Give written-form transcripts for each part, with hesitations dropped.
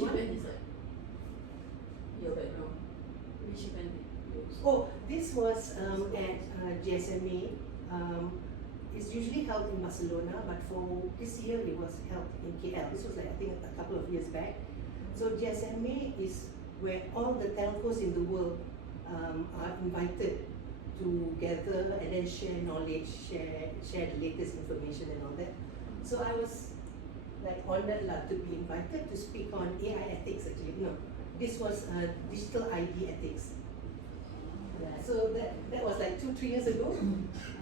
Which event is that? Your background. Which event? Oh, this was at GSMA. It's usually held in Barcelona, but for this year it was held in KL. This was like I think a couple of years back. So GSMA is where all the telcos in the world are invited to gather and then share knowledge, share the latest information and all that. So I was like honored to be invited to speak on AI ethics actually. No, this was digital ID ethics. Yeah, so that was like 2-3 years ago.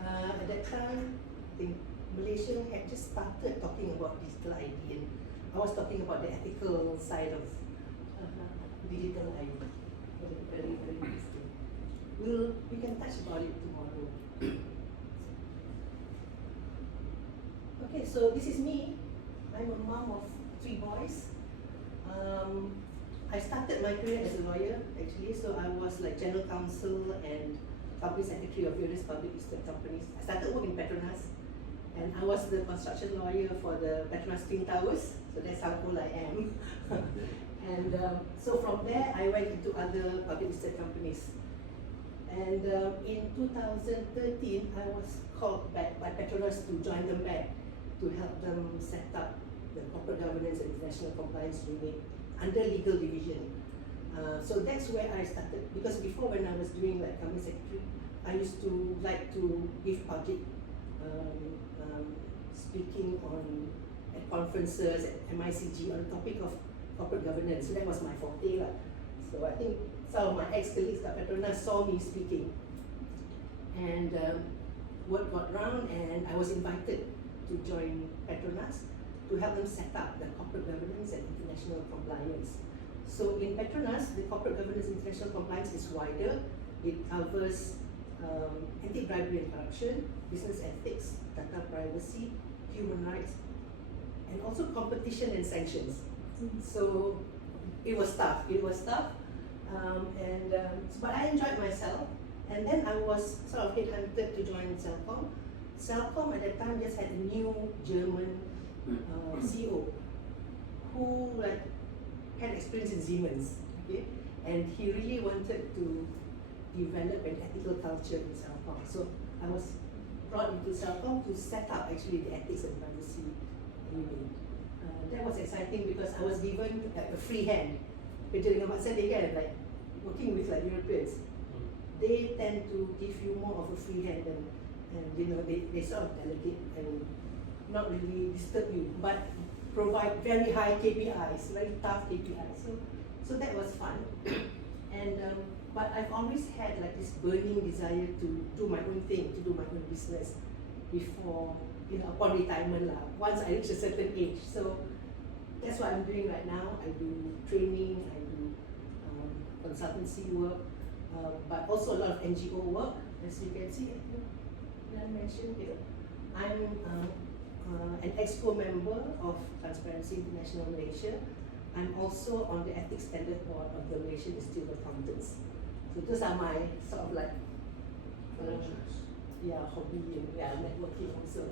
At that time, I think Malaysia had just started talking about digital ID, and I was talking about the ethical side of digital ID. Very, very interesting. We can touch about it tomorrow. Okay, so this is me. I'm a mom of 3 boys. I started my career as a lawyer actually, so I was like general counsel and company secretary of various public listed companies. I started work in Petronas, and I was the construction lawyer for the Petronas Twin Towers, so that's how old I am. And so from there I went into other public listed companies. And in 2013 I was called back by Petronas to join them back to help them set up the corporate governance and international compliance unit under legal division. So that's where I started, because before when I was doing like company secretary, I used to like to give public speaking at conferences at MICG on the topic of corporate governance. So that was my forte. So I think some of my ex-colleagues at Petronas saw me speaking, and word got round and I was invited to join Petronas to help them set up the corporate governance and international compliance. So in Petronas, the corporate governance and international compliance is wider. It covers anti-bribery and corruption, business ethics, data privacy, human rights, and also competition and sanctions. So it was tough. But I enjoyed myself. And then I was sort of headhunted to join Celcom. Celcom at that time just had a new German CEO who had experience in Siemens, okay? And he really wanted to develop an ethical culture in Celcom. So I was brought into Celcom to set up actually the ethics and privacy unit. That was exciting because I was given a free hand. Kerja dengan mak saya kan, like working with like Europeans, they tend to give you more of a free hand, and you know they sort of delegate and not really disturb you, but provide very high KPIs, very tough KPIs. So that was fun. And but I've always had like this burning desire to do my own thing, to do my own business before, you know, upon retirement once I reach a certain age. So that's what I'm doing right now. I do training, I do consultancy work, but also a lot of NGO work. As you can see, I mentioned here, I'm an exco member of Transparency International Malaysia. I'm also on the ethics standard board of the Malaysian Institute of Accountants. So those are my sort of like hobby and networking also.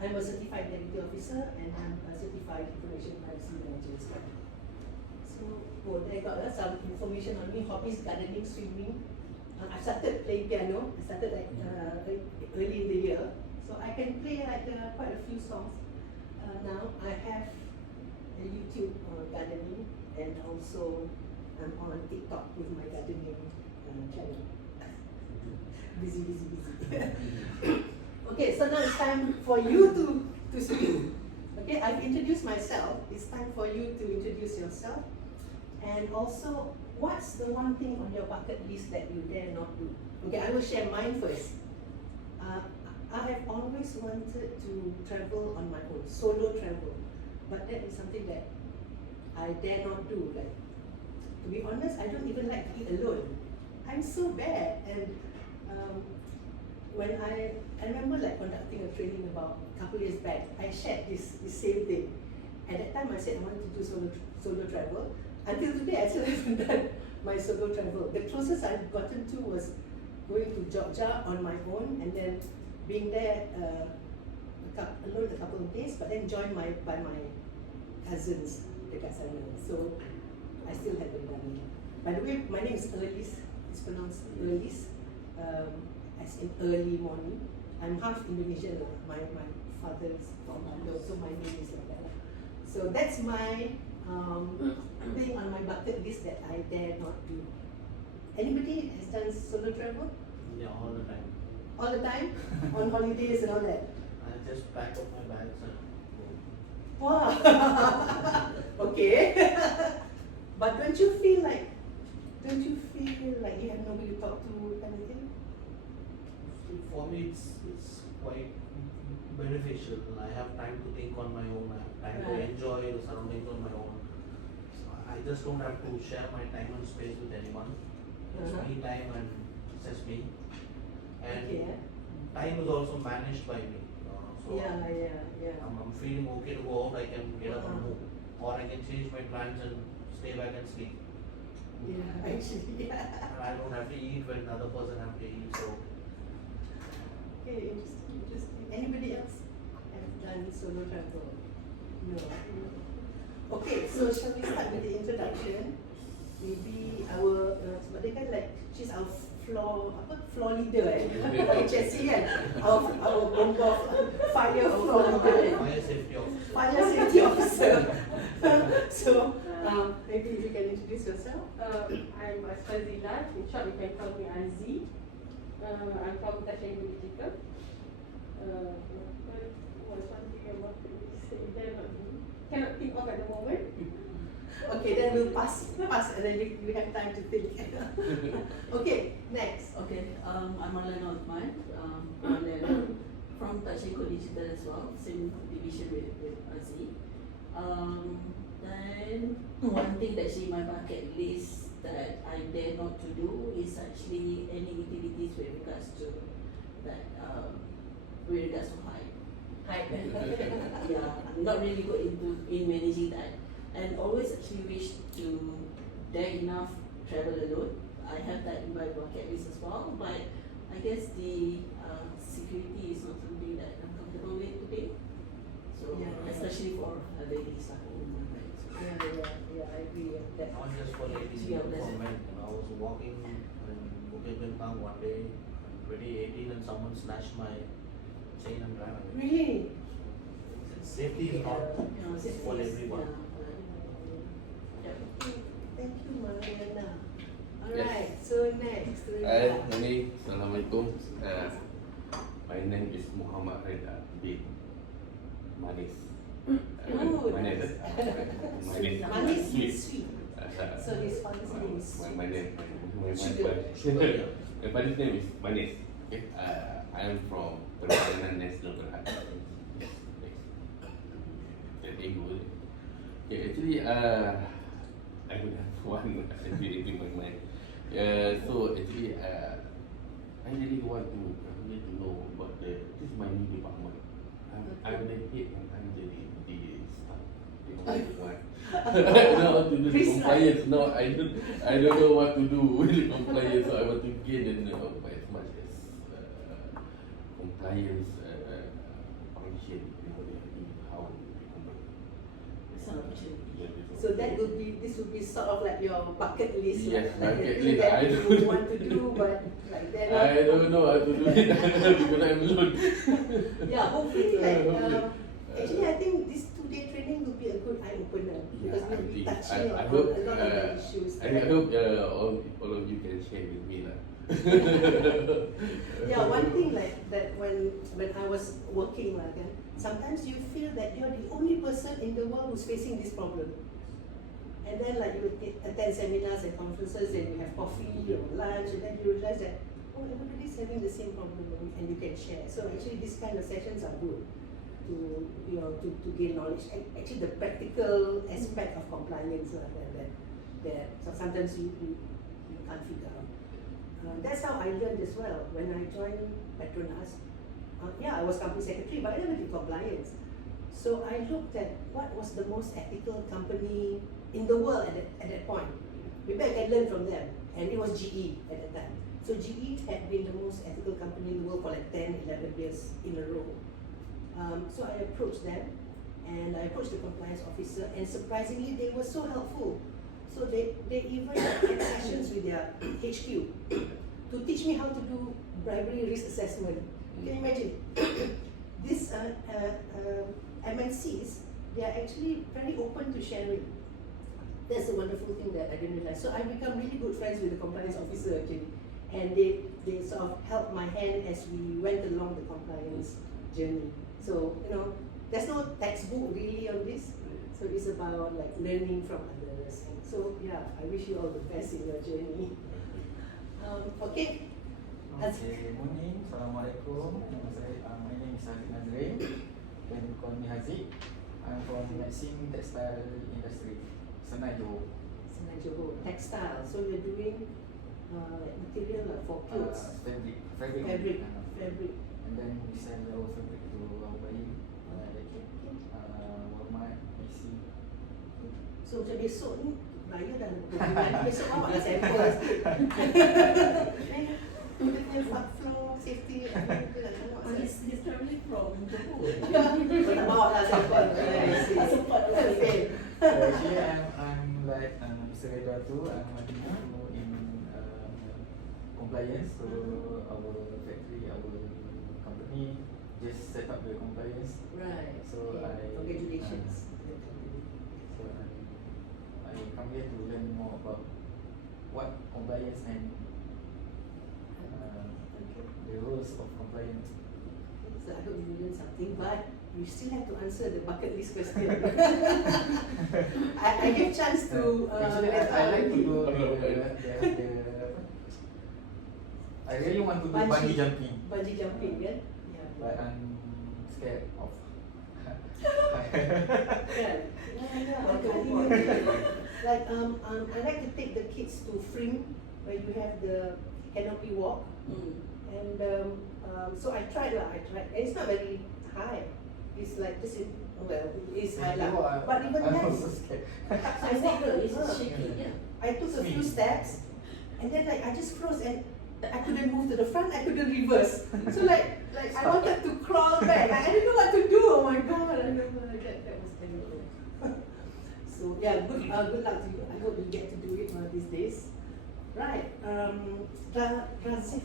I'm a certified deputy officer and I'm a certified information privacy manager as well. So there got some information on me: hobbies, gardening, swimming. I started playing piano. I started like early in the year, so I can play like quite a few songs. Now I have a YouTube gardening, and also I'm on TikTok with my gardening channel. busy. Okay, so now it's time for you to speak. Okay, I've introduced myself. It's time for you to introduce yourself. And also, what's the one thing on your bucket list that you dare not do? Okay, I will share mine first. I have always wanted to travel on my own, solo travel. But that is something that I dare not do. Like, to be honest, I don't even like to eat alone. I'm so bad. And when I remember like conducting a training about a couple years back, I shared this same thing. At that time I said I wanted to do solo travel. Until today I still haven't done my solo travel. The closest I've gotten to was going to Georgia on my own and then being there alone a couple of days, but then joined by my cousins. dekat sana. So I still haven't done it. By the way, my name is Eulis. It's pronounced Eulis, as in early morning. I'm half Indonesian lah. My father's from Bandung, so my name is like that lah. So that's my thing on my bucket list that I dare not do. Anybody has done solo travel? Yeah, all the time. All the time? On holidays and all that? I just pack up my bags and go. Wow. Okay. But don't you feel like you have nobody to talk to kind of thing? For me, it's quite beneficial. I have time to think on my own. I have time to Right. enjoy the surroundings on my own. So I just don't have to share my time and space with anyone. It's me time and it's just me. And Okay. time is also managed by me. So Yeah. I'm feeling okay to go out. I can get up and move, or I can change my plans and stay back and sleep. Yeah, actually, yeah. And I don't have to eat when another person have to eat. So Okay, interesting. Anybody else have done solo travel? No. Okay, so shall we start with the introduction? Maybe our, sebab dia kan like, she's our floor leader HSC kan? Our bomba fire floor leader. fire safety officer. Fire safety officer. So, maybe if you can introduce yourself. I'm Fazila. In short, you can call me Azi. I'm from Tasha Digital. What was one thing I wanted to say? Cannot think of at the moment. Okay, then we'll pass and then you have time to think. Okay, next. Okay, I'm Marlena Othman. Marlena from Tashenko Digital as well, same division with Aziz. Then one thing that's in my bucket list that I dare not to do is actually any activities with regards to that, with regards to height. Yeah, not really good in managing that. And always actually wish to dare enough travel alone. I have that in my bucket list as well, but I guess the security is not something that I'm comfortable with today. So Yeah. especially for ladies like women, right? So, Yeah, I agree with that. Not just for ladies, Yeah, even that's for it. men. I was walking in Bukit Bintang one day, 2018, and someone snatched my chain and ran away. Really? Safety is not you know, safety for is- everyone. Yeah. Thank you, Marlena. Yes. Alright, so next. Hi, Mani. Assalamualaikum. My name is Muhammad Reda bin Manis. Oh, Manis. nice. Manis. Manis Sweet. is sweet. So his father's name is My name. Sugar. Sugar. My father's name is Manis. Okay. I am from Perjalanan National Berhad. That ego. Okay, actually, I would have one activity in my mind. So actually, I really want to know about this is my new department. I'm the head and I'm the staff. The only one. I know how to do the Please, compliance. No, I don't know what to do with the compliance. So I want to gain and know as much as compliance function. You know, how the company. It's an opportunity. So this would be sort of like your bucket list. Yes, like the bucket thing list. that I you don't want to do, but like that. I don't know how to do it because I'm alone. Yeah, hopefully actually I think this 2-day training will be a good eye opener because Yeah, we'll be I touching on hope, a lot of the issues. I hope all of you can share with me lah. Yeah, one thing like that when I was working like that, sometimes you feel that you're the only person in the world who's facing this problem. And then like you attend seminars and conferences and you have coffee or lunch and then you realize that everybody's having the same problem and you can share. So actually these kind of sessions are good to gain knowledge. Actually the practical aspect of compliance that sometimes you can't figure out. That's how I learned as well when I joined Petronas. I was company secretary, but I never did compliance. So I looked at what was the most ethical company in the world at that point. Maybe I can learn from them. And it was GE at that time. So GE had been the most ethical company in the world for like 10, 11 years in a row. So I approached them And I approached the compliance officer, and surprisingly, they were so helpful. So they even had sessions with their HQ to teach me how to do bribery risk assessment. Can you imagine? These MNCs, they are actually very open to sharing. That's a wonderful thing that I didn't realize. So I become really good friends with the compliance officer actually. And they sort of held my hand as we went along the compliance journey. So, you know, there's no textbook really on this. So it's about like learning from others. And so yeah, I wish you all the best in your journey. Okay. Okay, morning. Assalamualaikum. My name is Haziq Nazrin. You can call me Haziq. I'm from Maxim Textile Industry, Senai, Johor. Senai Johor. Textile. So you're doing like material for clothes. Fabric. Fabric. And then we sell our fabric to our buying, like Walmart, PC. So macam besok ni Raya dah berbulan, besok awak lah sampel sikit. Dia punya flow safety tu lah tengok. He's travelling from Johor. Kau tak bawa lah sampel. Sempat lah. Actually, I'm like Mr. Redha too. I'm working in compliance. So our factory, our company just set up the compliance. Right. So Okay. Congratulations. So I come here to learn more about what compliance and the rules of compliance. So I hope you learn something, but you still have to answer the bucket list question. I gave chance to. Actually, I like to do the I really want to do bungee jumping, Bungee jumping, kan? Yeah. but I'm scared of. Kan? Yeah, like I like to take the kids to Frim where you have the canopy walk. And so I tried. And it's not very high. It's like just it's high lah. But even I'm then, also scared. I walked. It's shaky, yeah. I took a few steps, and then like I just froze and I couldn't move to the front. I couldn't reverse. So like I wanted to crawl back. I didn't know what to do. Oh my god! I don't know. That was terrible. So yeah, good luck to you. I hope you get to do it one of these days. Right. Rajiv.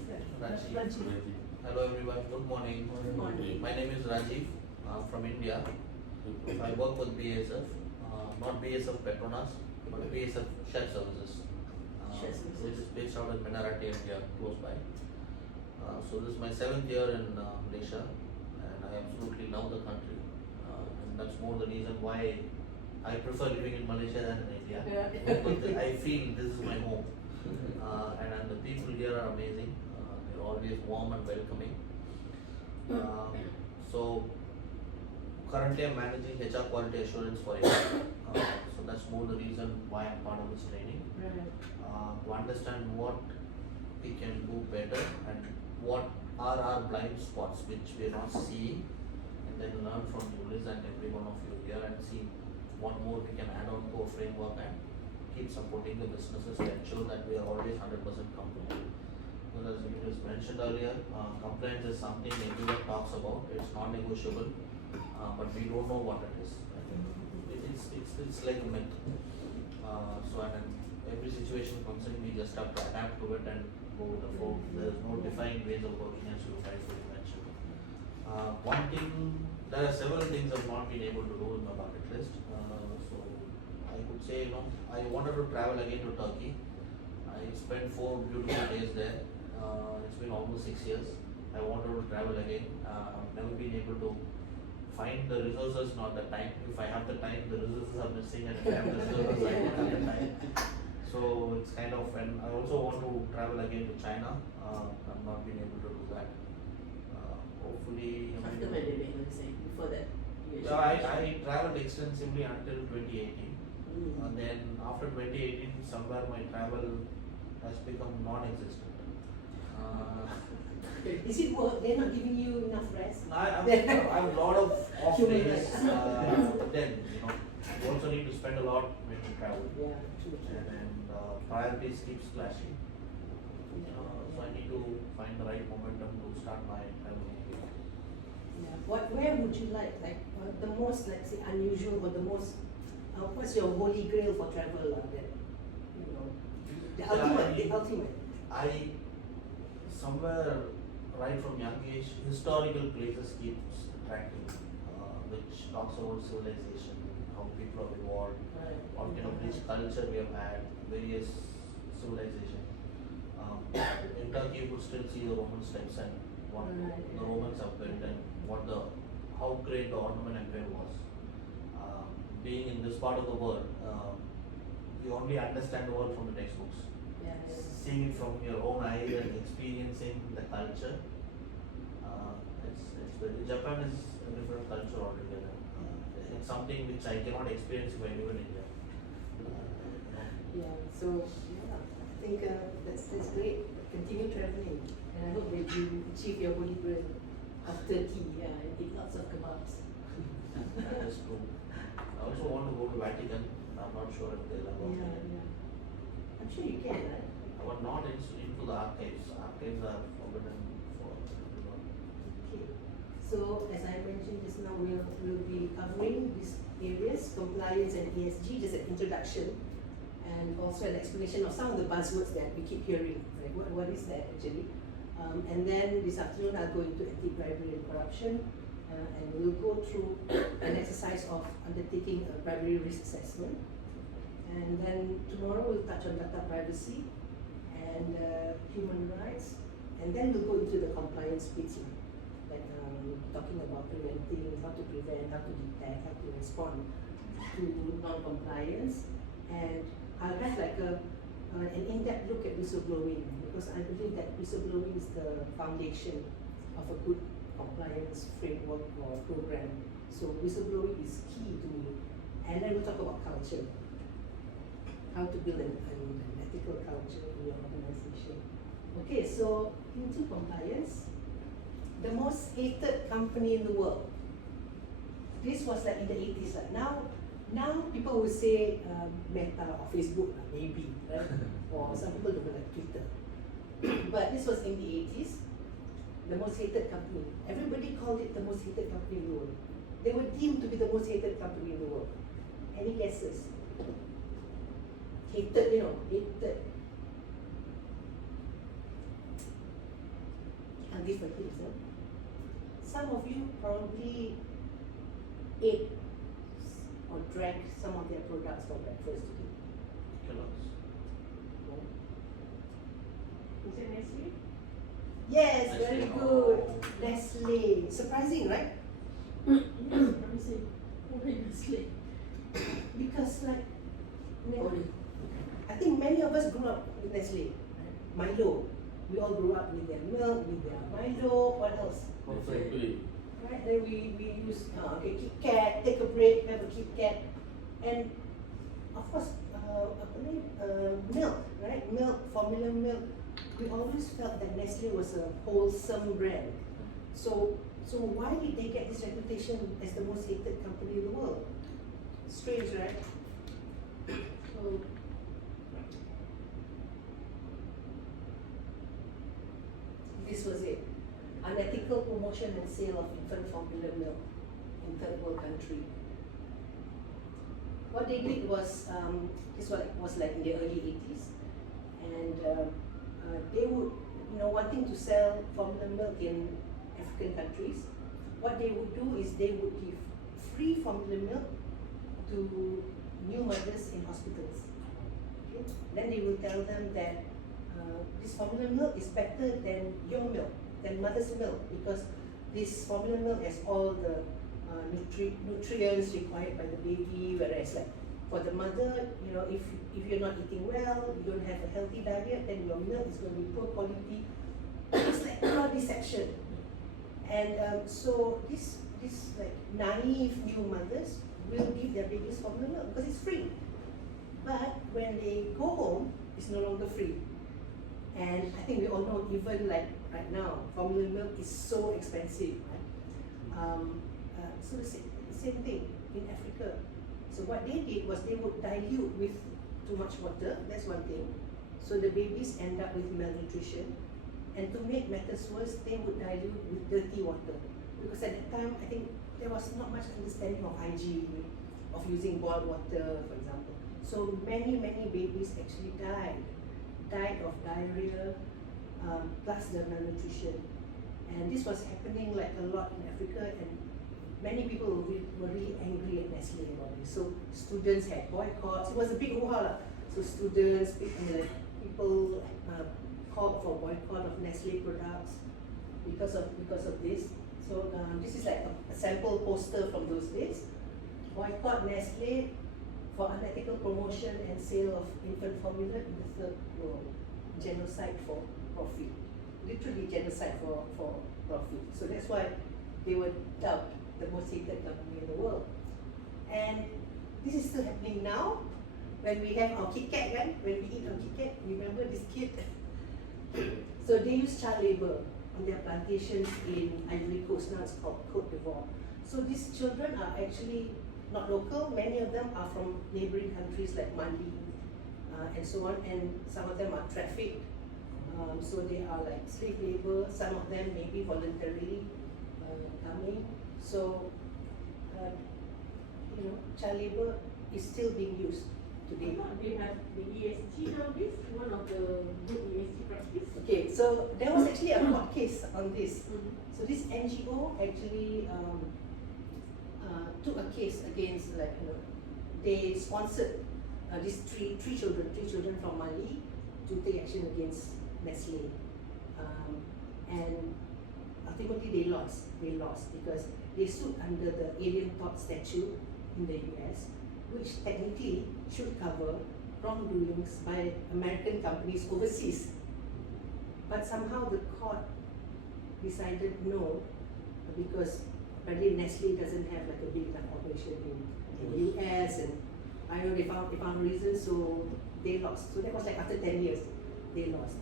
Hello everyone, good morning. Good morning. My name is Rajiv from India. I work with BASF, not BASF Petronas, but BASF Shell Services, Shell Services. which is based out in Minarati, India, close by. So this is my 7th year in Malaysia, and I absolutely love the country, and that's more the reason why I prefer living in Malaysia than in India. But I feel this is my home, and the people here are amazing. They're always warm and welcoming. So currently I'm managing HR quality assurance for India. So that's more the reason why I'm part of this training. To understand what we can do better and what are our blind spots which we're not seeing, and then learn from Eulis and every one of you here and see what more we can add on to a framework and keep supporting the businesses to ensure that we are always 100% compliant. Because as you just mentioned earlier, compliance is something everyone talks about. It's non-negotiable, but we don't know what it is. It's like a myth. So and every situation comes in, we just have to adapt to it and go with the flow. There is no defined ways of working as you rightfully mentioned. One thing, there are several things I've not been able to do in my bucket list. So I could say, I wanted to travel again to Turkey. I spent 4 beautiful days there. It's been almost 6 years. I wanted to travel again. I've never been able to find the resources, not the time. If I have the time, the resources are missing, and if I have the resources, I don't have the time. So it's kind of, and I also want to travel again to China. I've not been able to do that. Hopefully, After pandemic, let's say, before that. yeah, I traveled extensively until 2018. And then after 2018, somewhere my travel has become non-existent. Is it work? They're not giving you enough rest? I have a lot of off Human days, rights. but then you also need to spend a lot when you travel, Yeah, true. and priorities keeps clashing. So I need to find the right momentum to start my traveling again. Yeah. where would you like the most, like say, unusual or the most, what's your holy grail for travel that, you know, the ultimate. I somewhere right from young age, historical places keeps attracting, which talks about civilization, how people have evolved, what kind of rich culture we have had, various civilization. In Turkey, you could still see the Roman steps and what the Romans have built and how great the Ottoman Empire was. Being in this part of the world, you only understand the world from the textbooks. Seeing it from your own eyes and experiencing the culture, it's very, Japan is a different culture altogether. It's something which I cannot experience if I live in India. So I think that's great. Continue traveling, and I hope that you achieve your holy grail of Turkey. And eat lots of kebabs. That is true. I also want to go to Vatican. I'm not sure if they'll allow me. I'm sure you can, right? But not into the archives. Archives are forbidden for everyone. Okay. So as I mentioned just now, we'll be covering these areas, compliance and ESG, just an introduction, and also an explanation of some of the buzzwords that we keep hearing. Like what is that actually? And then this afternoon I'll go into anti-bribery and corruption, and we'll go through an exercise of undertaking a bribery risk assessment. And then tomorrow we'll touch on data privacy and human rights, and then we'll go into the compliance bits, like talking about preventing, how to prevent, how to detect, how to respond to non-compliance, and I'll have like an in-depth look at whistleblowing, because I believe that whistleblowing is the foundation of a good compliance framework or program. So whistleblowing is key to me, and then we'll talk about culture, how to build an ethical culture in your organization. Okay, so into compliance, the most hated company in the world. This was like in the 80s. Like now people will say Meta or Facebook, maybe, right? Or some people don't like Twitter. But this was in the 80s, the most hated company. Everybody called it the most hated company in the world. They were deemed to be the most hated company in the world. Any guesses? Hated, hated. I'll give a hint. Some of you probably ate or drank some of their products for breakfast today. Kellogg's. No? Is it Nestle? Yes, Nestle. very good. Nestle. Surprising, right? Yes, promising. Obviously. Because like, Only. I think many of us grew up with Nestle. Milo. We all grew up with their milk, with their Milo. What else? Right, then we use Kit Kat, take a break, have a Kit Kat, and of course, milk, right? Milk, formula milk. We always felt that Nestle was a wholesome brand. So why did they get this reputation as the most hated company in the world? Strange, right? So, this was it. Unethical promotion and sale of infant formula milk in third world country. What they did was, this was like in the early 80s, and they would, wanting to sell formula milk in African countries, what they would do is they would give free formula milk to new mothers in hospitals. Okay? Then they will tell them that this formula milk is better than your milk, than mother's milk, because this formula milk has all the nutrients required by the baby, whereas like for the mother, if you're not eating well, you don't have a healthy diet, then your milk is going to be poor quality. It's like pure deception. And so these like naive new mothers will give their babies formula milk because it's free. But when they go home, it's no longer free. And I think we all know, even like right now, formula milk is so expensive, right? So the same thing in Africa. So what they did was they would dilute with too much water, that's one thing. So the babies end up with malnutrition. And to make matters worse, they would dilute with dirty water. because at that time I think there was not much understanding of hygiene, of using boiled water, for example. So many babies actually died of diarrhea, plus the malnutrition. And this was happening like a lot in Africa, and many people were really angry at Nestle about this. So students had boycotts. It was a big hoo-ha. So students, people called for boycott of Nestle products because of this. So this is like a sample poster from those days. Boycott Nestle for unethical promotion and sale of infant formula in the third world. Genocide for profit. Literally genocide for profit. So that's why they were dubbed the most hated company in the world. And this is still happening now. When we have our Kit Kat, right? When we eat our Kit Kat, remember this kid? So they use child labor on their plantations in Ivory Coast. Now it's called Côte d'Ivoire. So these children are actually not local. Many of them are from neighboring countries like Mali and so on. And some of them are trafficked. So they are like slave labor. Some of them maybe voluntarily coming. So child labor is still being used today. They have the ESG nowadays, one of the good ESG practice. Okay, so there was actually a court case on this. So this NGO actually took a case against, they sponsored these three children from Mali to take action against Nestle, and ultimately they lost because they sued under the Alien Tort Statute in the US, which technically should cover wrongdoings by American companies overseas. But somehow the court decided no, because apparently Nestle doesn't have like a big enough operation in the US, and I know they found reasons, so they lost. So that was like after 10 years, they lost.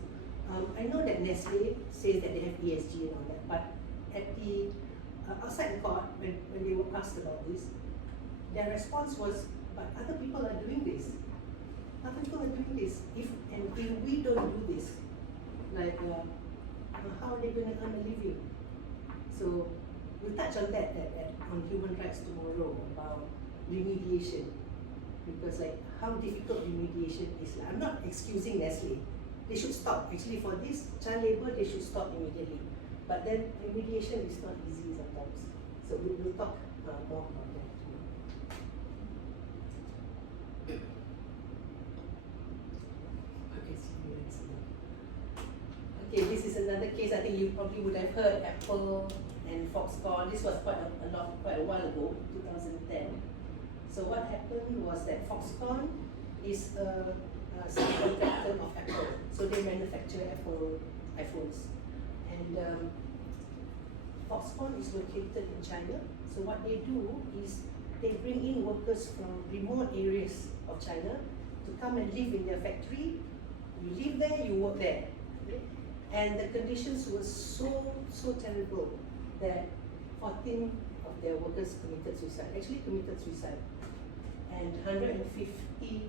I know that Nestle says that they have ESG and all that, but at the outside the court, when they were asked about this, their response was, but other people are doing this. Other people are doing this. If we don't do this, how are they going to earn a living? So we'll touch on that on human rights tomorrow about remediation, because how difficult remediation is. I'm not excusing Nestle. They should stop. Actually, for this child labor, they should stop immediately. But then remediation is not easy sometimes. So we'll talk more about that. Okay, this is another case. I think you probably would have heard Apple and Foxconn. This was quite a while ago, 2010. So what happened was that Foxconn is a subcontractor of Apple. So they manufacture Apple iPhones. And Foxconn is located in China. So what they do is they bring in workers from remote areas of China to come and live in their factory. You live there, you work there. Okay? And the conditions were so terrible that 14 of their workers committed suicide. And 150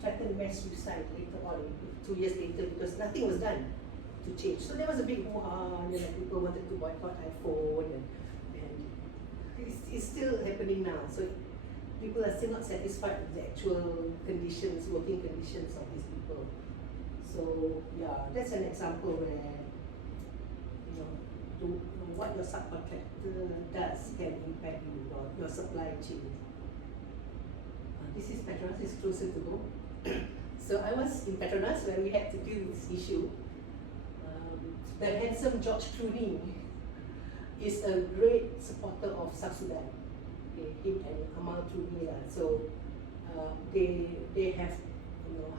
threatened mass suicide later on, 2 years later, because nothing was done to change. So there was a big hoo-ha, people wanted to boycott iPhone, and it's still happening now. So people are still not satisfied with the actual conditions, working conditions of these people. So yeah, that's an example where what your subcontractor does can impact your supply chain. This is Petronas, it's closer to home. So I was in Petronas when we had to deal with this issue. The handsome George Clooney is a great supporter of South Sudan. Okay, him and Amal Clooney. So they have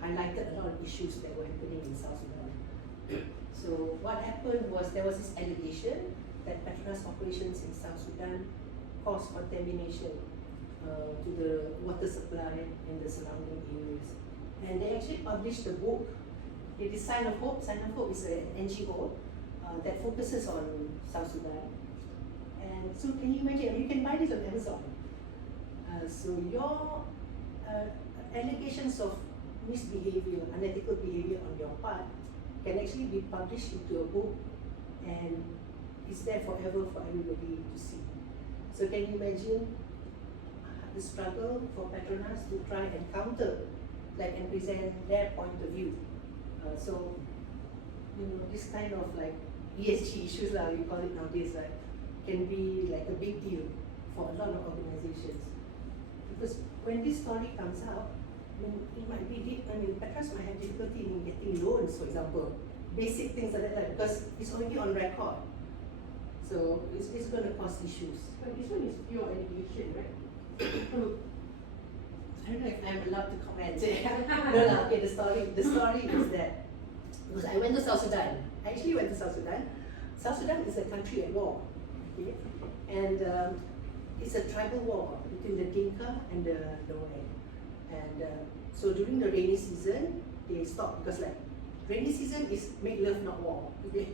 highlighted a lot of issues that were happening in South Sudan. So what happened was there was this allegation that Petronas operations in South Sudan caused contamination to the water supply in the surrounding areas. And they actually published a book. It is Sign of Hope. Sign of Hope is an NGO that focuses on South Sudan. And so can you imagine, you can buy this on Amazon. So your allegations of misbehavior, unethical behavior on your part can actually be published into a book, and is there forever for everybody to see. So can you imagine the struggle for Petronas to try and counter, like, and present their point of view. So, this kind of like ESG issues, we call it nowadays, right, can be like a big deal for a lot of organizations. Because when this story comes out, it might be, Petras might have difficulty in getting loans, for example, basic things like that, because it's already on record. So it's going to cause issues. But this one is pure education, right? I don't know if I'm allowed to comment. No, okay, the story is that, because I went to South Sudan. I actually went to South Sudan. South Sudan is a country at war, okay? And it's a tribal war between the Dinka and the Nuer. And so during the rainy season, they stop, because like, rainy season is make love, not war, okay?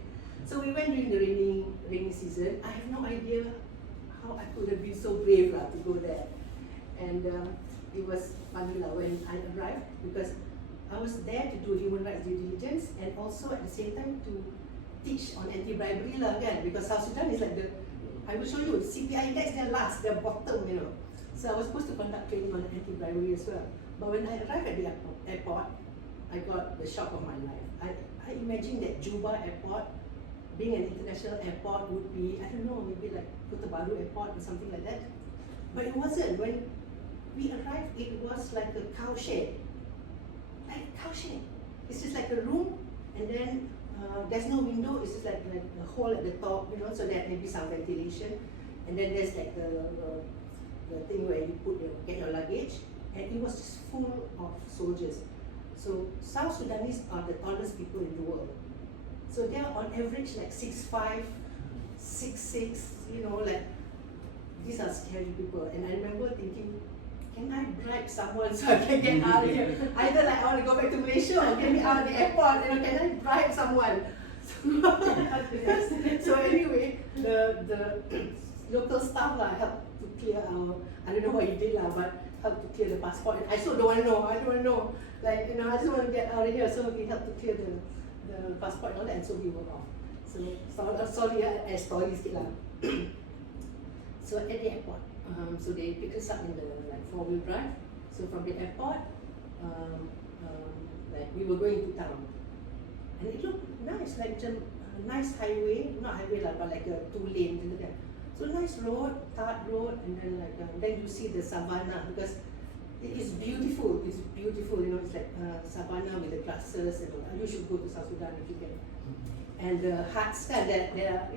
So we went during the rainy season. I have no idea how I could have been so brave to go there. And it was funny when I arrived, because I was there to do human rights due diligence and also at the same time to teach on anti-bribery because South Sudan is like I will show you, CPI index, they're last, they're bottom, So I was supposed to conduct training on anti-bribery as well. But when I arrived at the airport, I got the shock of my life. I imagined that Juba airport, being an international airport, would be, I don't know, maybe like Kota Baru airport or something like that. But it wasn't. When we arrived, it was like a cow shed. Like a cow shed. It's just like a room, and then there's no window, it's just like a hole at the top, so that maybe some ventilation. And then there's like the thing where you get your luggage, and it was just full of soldiers. So South Sudanese are the tallest people in the world. So they are on average like 6'5", 6'6", like, these are scary people. And I remember thinking, can I bribe someone so I can get out of here? Either like I want to go back to Malaysia or get me out of the airport, can I bribe someone? So anyway, the local staff helped to clear our, I don't know what he did but helped to clear the passport. And I still don't want to know, I just want to get out of here. So he helped to clear the passport and all that, and so we were off. So sorry, story sikit lah. So at the airport, so they picked us up in the four-wheel drive. So from the airport, we were going to town, and it looked nice, like a nice highway, not highway but like a 2-lane. So nice road, tarred road, and then then you see the savannah, because it is beautiful. It's beautiful, it's like savannah with the grasses and all. You should go to South Sudan if you can. And the huts that are,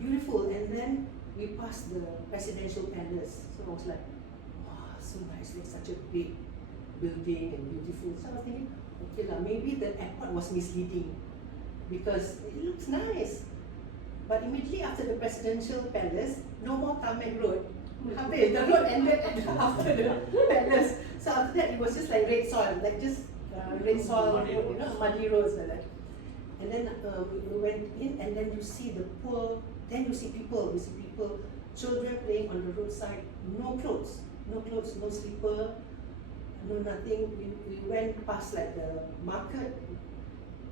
beautiful. And then we passed the presidential palace. So I was like, wow, so nice, like such a big building and beautiful. So I was thinking, okay maybe the airport was misleading because it looks nice. But immediately after the presidential palace, no more tarmac road. The road ended after the palace. So after that, it was just like red soil, like just red soil, muddy roads like that. And then we went in, and then you see the poor. Then you see people, children playing on the roadside, no clothes, no slipper, no nothing. We went past like the market,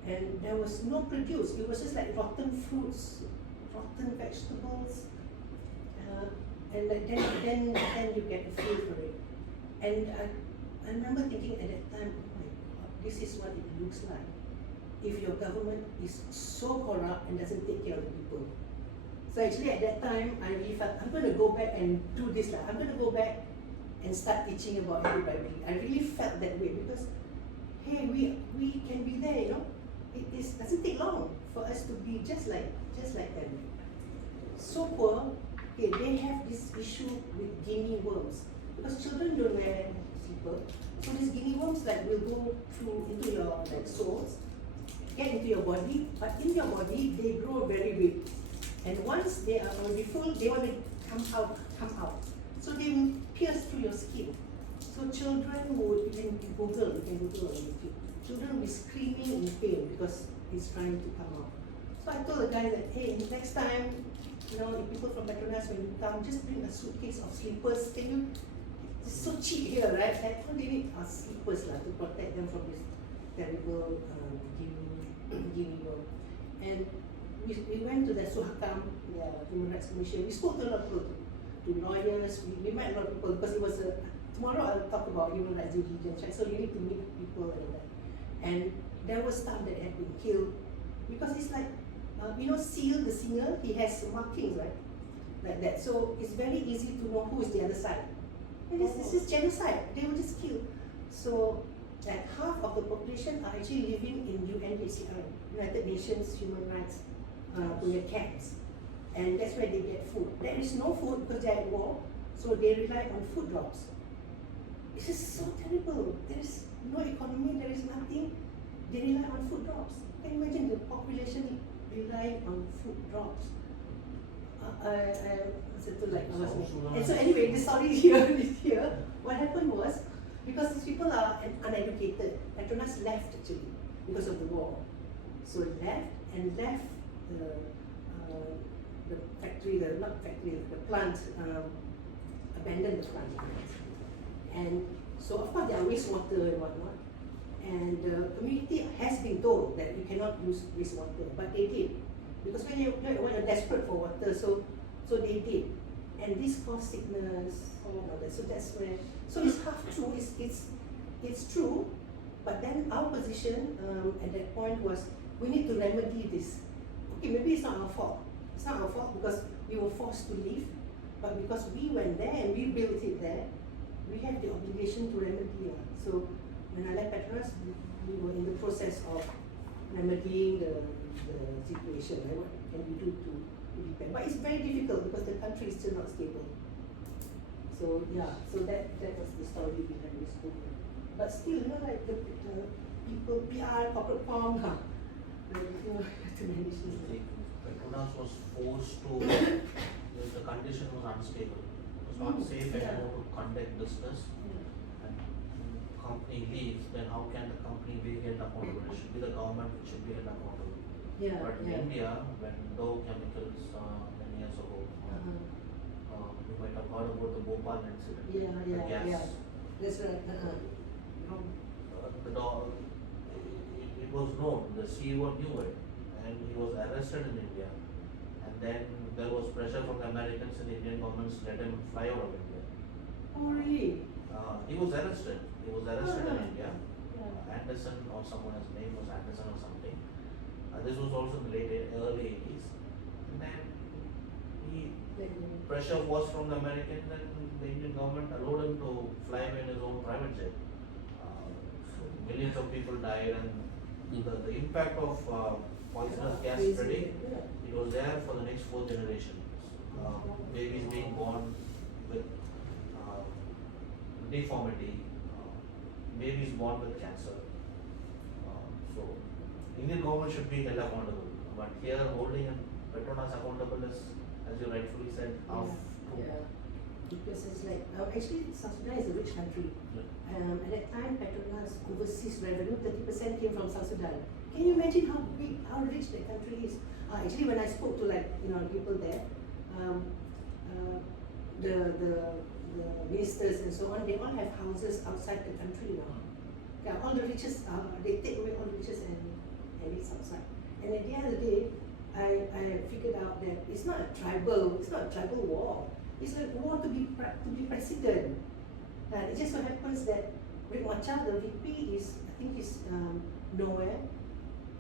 and there was no produce. It was just like rotten fruits, rotten vegetables, and then you get a feel for it. And I remember thinking at that time, oh my God, this is what it looks like if your government is so corrupt and doesn't take care of the people. So actually at that time, I really felt, I'm going to go back and do this. I'm going to go back and start teaching about anti-bribery. I really felt that way because, hey, we can be there, It doesn't take long for us to be just like them. So poor, okay, they have this issue with guinea worms because children don't wear slipper. So these guinea worms will go through into your soles, get into your body, but in your body they grow very big. And once they are already full, they want to come out. So they will pierce through your skin. So children would, you can Google on YouTube. Children will be screaming in pain because it's trying to come out. So I told the guy that, hey, next time, if people from Petronas, when you come, just bring a suitcase of slippers. It's so cheap here, right? And all they need are slippers to protect them from this terrible guinea worm. And we went to the Suhakam, the Human Rights Commission. We spoke to a lot of people, to lawyers. We met a lot of people because it was tomorrow I'll talk about human rights due diligence, right? So you need to meet people and all that. And there was stuff that had been killed because it's like, Seal, the singer, he has markings, right? Like that. So it's very easy to know who is the other side. And this is genocide. They were just killed. So that half of the population are actually living in UNHCR, United Nations Human Rights camps. And that's where they get food. There is no food because they are at war, so they rely on food drops. It's just so terrible. There is no economy, there is nothing. They rely on food drops. Can you imagine the population relying on food drops? And so anyway, the story here is here. What happened was, because these people are uneducated, Petronas left actually because of the war. So left the factory, the plant, abandoned the plant. And so of course there are wastewater and whatnot. And the community has been told that you cannot use wastewater, but they did. Because when you're desperate for water, so they did. And this caused sickness and all that. So that's where, so it's half true, it's true, but then our position at that point was we need to remedy this. Okay, maybe it's not our fault. It's not our fault because we were forced to leave, but because we went there and we built it there, we have the obligation to remedy it. So when I left Petronas, we were in the process of remedying the situation. Right? What can we do to depend? But it's very difficult because the country is still not stable. So yeah, so that was the story behind this book. But still, like the people, PR, corporate com, to manage this. Petronas was forced to, the condition was unstable. It was not safe anymore to conduct business. And company leaves, then how can the company be held accountable? It should be the government which should be held accountable. Yeah, But in India, when Dow Chemicals many years ago, you might have heard about the Bhopal incident. The gas. That's right. The dog, it was known, the CEO knew it, and he was arrested in India. And then there was pressure from the Americans and the Indian governments let him fly out of India. Oh really? He was arrested. He was arrested in India. Yeah. Anderson or someone, his name was Anderson or something. This was also in the early 80s. And then pressure was from the Americans and the Indian government allowed him to fly away in his own private jet. Millions of people died, and the impact of poisonous gas spreading, it was there for the next 4 generations. Babies being born with deformity, babies born with cancer. So, Indian government should be held accountable. But here, holding Petronas accountable is, as you rightfully said, half true. Yeah. Because it's like, actually South Sudan is a rich country. At that time, Petronas overseas revenue, 30% came from South Sudan. Can you imagine how big, how rich the country is? Actually, when I spoke to people there, the ministers and so on, they all have houses outside the country now. Yeah, all the riches, they take away all the riches and it's outside. And at the end of the day, I figured out that it's not a tribal war. It's a war to be president. It just so happens that Rick Macha, the VP, is nowhere,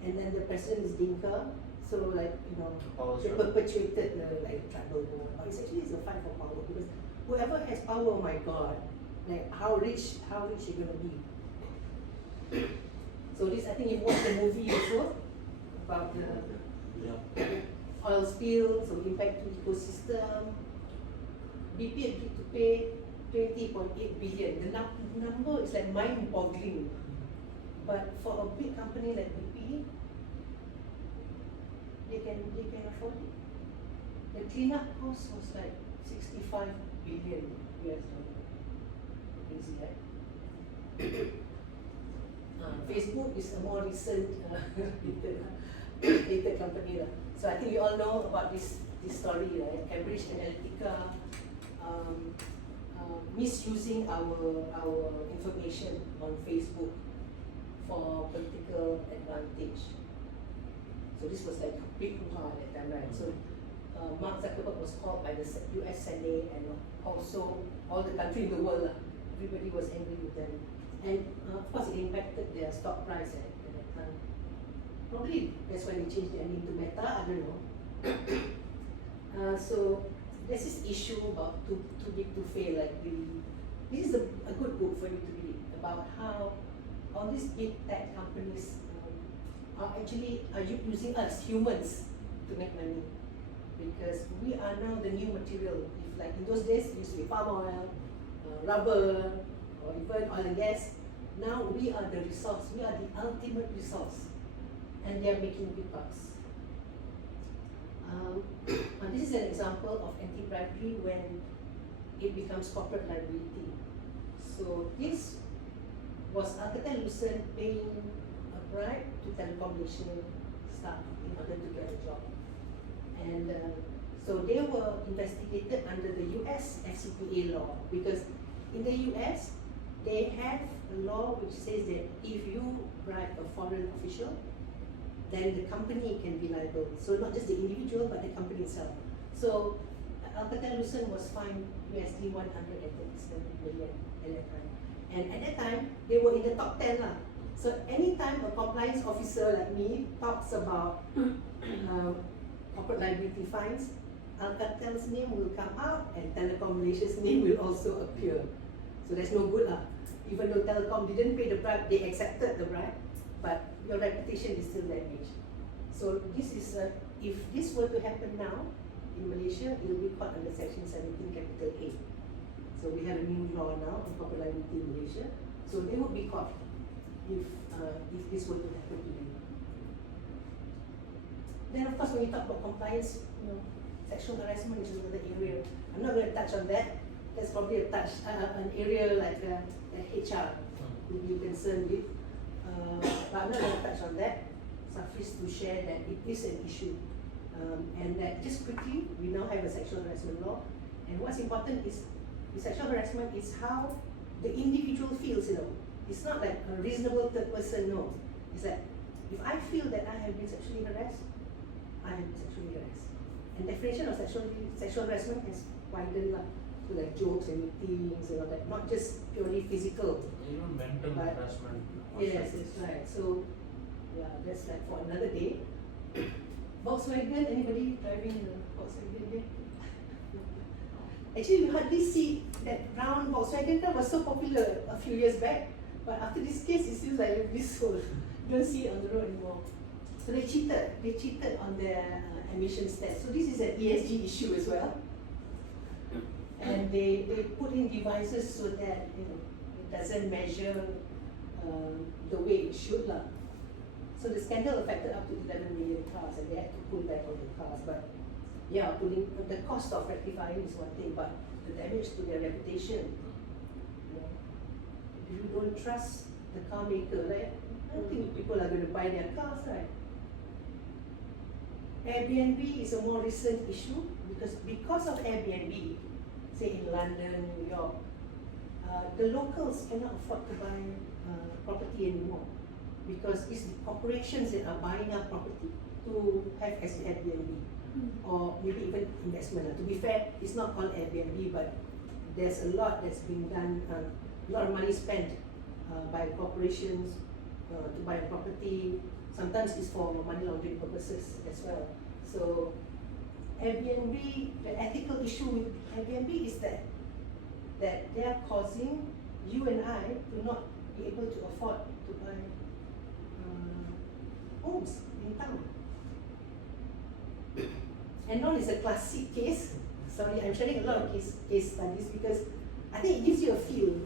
and then the president is Dinka. So they perpetuated the tribal war. But it's a fight for power because whoever has power, oh my God, like how rich you're gonna be. So this, I think you watched the movie also about the oil spill, so impact to ecosystem. BP agreed to pay 20.8 billion. The number is like mind-boggling. But for a big company like BP, they can afford it. The cleanup cost was like 65 billion US dollar. Crazy, right? Facebook is a more recent dated company. So I think you all know about this story, right? Cambridge Analytica misusing our information on Facebook for political advantage. So So this was like a big hoo-ha at that time, right? So Mark Zuckerberg was called by the US Senate and also all the countries in the world. Everybody was angry with them. And of course it impacted their stock price at that time. Probably that's why they changed their name to Meta, I don't know. So there's this issue about too big to fail. Like this is a good book for you to read about how all these big tech companies are using us humans to make money, because we are now the new material. If like in those days it used to be palm oil, rubber, or even oil and gas. Now we are the resource. We are the ultimate resource, and they are making big bucks. This is an example of anti-bribery when it becomes corporate liability. So this was Alcatel-Lucent paying a bribe to telecommunication staff in order to get a job. And so they were investigated under the US FCPA law, because in the US they have a law which says that if you bribe a foreign official, then the company can be liable. So not just the individual, but the company itself. So Alcatel-Lucent was fined USD 137 million at that time. And at that time, they were in the top 10 lah. So anytime a compliance officer like me talks about corporate liability fines, Alcatel's name will come out and Telecom Malaysia's name will also appear. So that's no good lah. Even though Telecom didn't pay the bribe, they accepted the bribe, but your reputation is still damaged. So this is, if this were to happen now in Malaysia, it will be caught under Section 17 Capital A. So we have a new law now on corporate liability in Malaysia. So they would be caught if this were to happen to them. Then of course when you talk about compliance, sexual harassment is another area. I'm not going to touch on that. That's probably an area like HR would be concerned with. But I'm not going to touch on that. Suffice to share that it is an issue. And that just quickly, we now have a sexual harassment law. And what's important is the sexual harassment is how the individual feels, It's not like a reasonable third person, no. It's that if I feel that I have been sexually harassed, I have been sexually harassed. And definition of sexual harassment has widened to like jokes and meetings and all that, not just purely physical. Even mental harassment. Yes, that's right. So yeah, that's like for another day. Volkswagen, anybody driving the Volkswagen there? Actually, you hardly see that brown Volkswagen car was so popular a few years back, but after this case, it seems like this whole, you don't see it on the road anymore. So they cheated on their emissions test. So this is an ESG issue as well. And they put in devices so that it doesn't measure the way it should lah. So the scandal affected up to 11 million cars, and they had to pull back on the cars. But yeah, the cost of rectifying is one thing, but the damage to their reputation. If you don't trust the car maker, right? I don't think people are going to buy their cars, right? Airbnb is a more recent issue because of Airbnb, say in London, New York, the locals cannot afford to buy property anymore, because it's the corporations that are buying up property to have as Airbnb, or maybe even investment. To be fair, it's not called Airbnb, but there's a lot that's being done, a lot of money spent by corporations to buy a property. Sometimes it's for money laundering purposes as well. So Airbnb, the ethical issue with Airbnb is that they are causing you and I to not be able to afford to buy homes in town. Enron is a classic case. Sorry, I'm sharing a lot of case studies because I think it gives you a feel.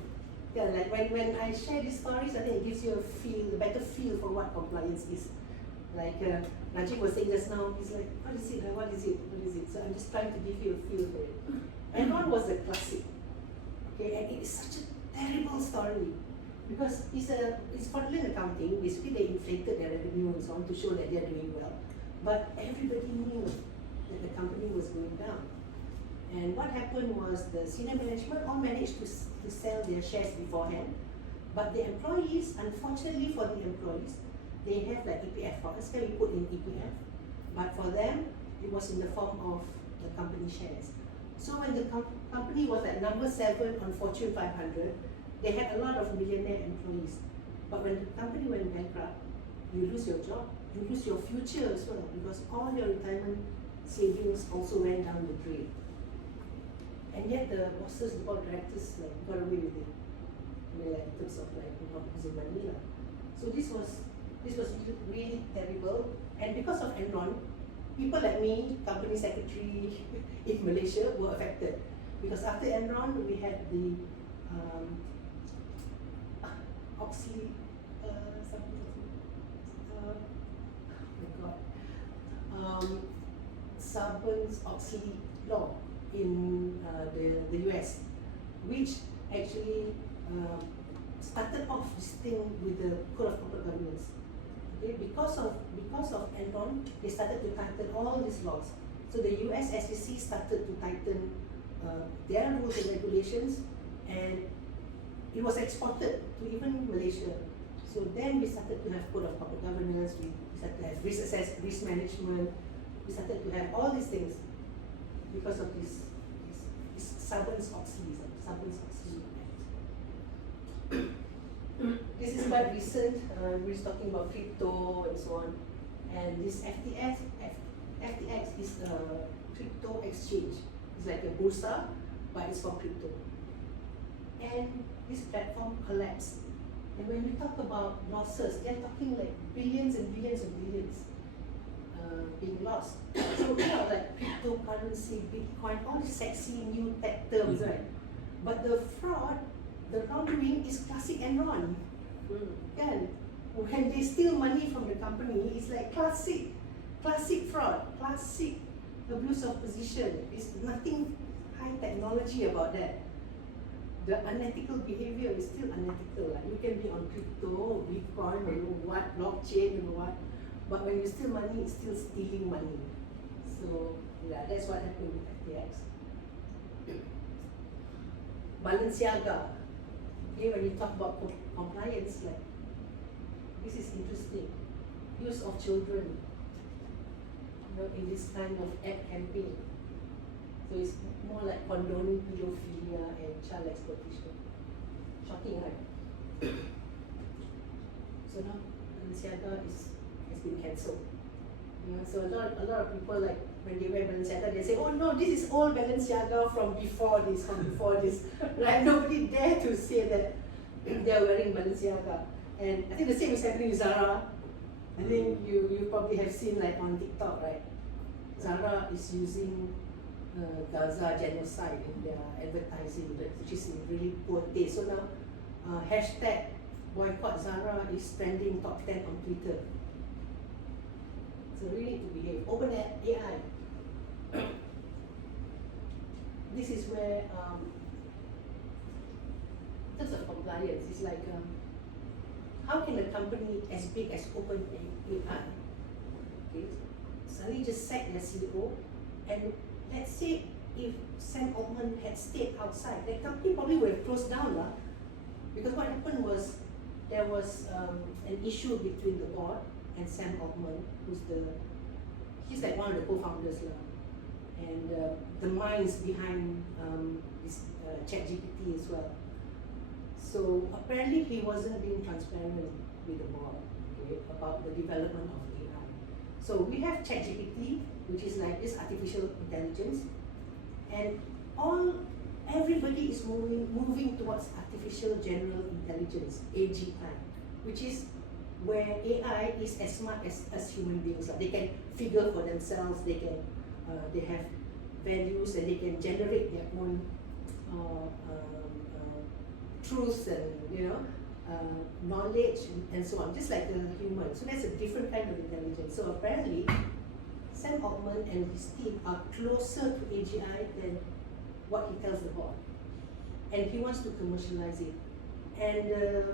Yeah, like when I share these stories, I think it gives you a better feel for what compliance is. Like Najib was saying just now, he's like, what is it? What is it? What is it? So I'm just trying to give you a feel for it. Enron was a classic. Okay, and it is such a terrible story because it's fraudulent accounting. Basically, they inflated their revenue and so on to show that they are doing well. But everybody knew that the company was going down. And what happened was the senior management all managed to sell their shares beforehand, but the employees, unfortunately for the employees, they have like EPF. For us, can we put in EPF? but for them, it was in the form of the company shares. So when the company was at number 7 on Fortune 500, they had a lot of millionaire employees. But when the company went bankrupt, you lose your job, you lose your future as well, because all your retirement savings also went down the drain. And yet the bosses, the board of directors, like, got away with it. I mean, like, in terms of like not losing money lah. So this was really terrible. And because of Enron, people like me, company secretary in Malaysia, were affected. Because after Enron, we had the Oxley, Sarbanes-Oxley law in the US, which actually started off this thing with the Code of Corporate Governance. Okay, because of Enron, they started to tighten all these laws. So the US SEC started to tighten their rules and regulations, and it was exported to even Malaysia. So then we started to have Code of Corporate Governance, we started to have risk management, we started to have all these things because of this Sarbanes-Oxley. This is quite recent. We're talking about crypto and so on. And this FTX is a crypto exchange. It's like a bursa, but it's for crypto. And this platform collapsed. And when we talk about losses, they're talking like billions and billions and billions being lost. So we are like cryptocurrency, Bitcoin, all these sexy new tech terms, right? But the fraud, the wrongdoing is classic Enron. Kan? When they steal money from the company, it's like classic fraud, classic abuse of position. It's nothing high technology about that. The unethical behavior is still unethical. Like you can be on crypto, Bitcoin, or what, blockchain, or what. But when you steal money, it's still stealing money. So yeah, that's what happened with FTX. Balenciaga. Okay, when you talk about compliance, like this is interesting. Use of children, in this kind of ad campaign. So it's more like condoning pedophilia and child exploitation. Shocking, right? So now Balenciaga has been cancelled. So a lot of people, like when they wear Balenciaga, they say, "Oh no, this is old Balenciaga from before this." Right? Nobody dare to say that they're wearing Balenciaga. And I think the same is happening with Zara. I think you probably have seen like on TikTok, right? Zara is using Gaza genocide in their advertising, which is in really poor taste. So now, hashtag boycott Zara is trending top 10 on Twitter. So really need to behave. Open AI. This is where, in terms of compliance, it's like, how can a company as big as OpenAI, okay, suddenly just sack their CEO, and let's say if Sam Altman had stayed outside, that company probably would have closed down, because what happened was there was an issue between the board and Sam Altman, he's like one of the co-founders, and the minds behind this ChatGPT as well. So apparently he wasn't being transparent with the board, okay, about the development of AI. So we have ChatGPT, which is like this artificial intelligence, and everybody is moving towards artificial general intelligence, AGI, which is where AI is as smart as human beings. They can figure for themselves, they have values, and they can generate their own truths and knowledge and so on, just like a human. So that's a different kind of intelligence. So apparently, Sam Altman and his team are closer to AGI than what he tells the board, and he wants to commercialize it. And the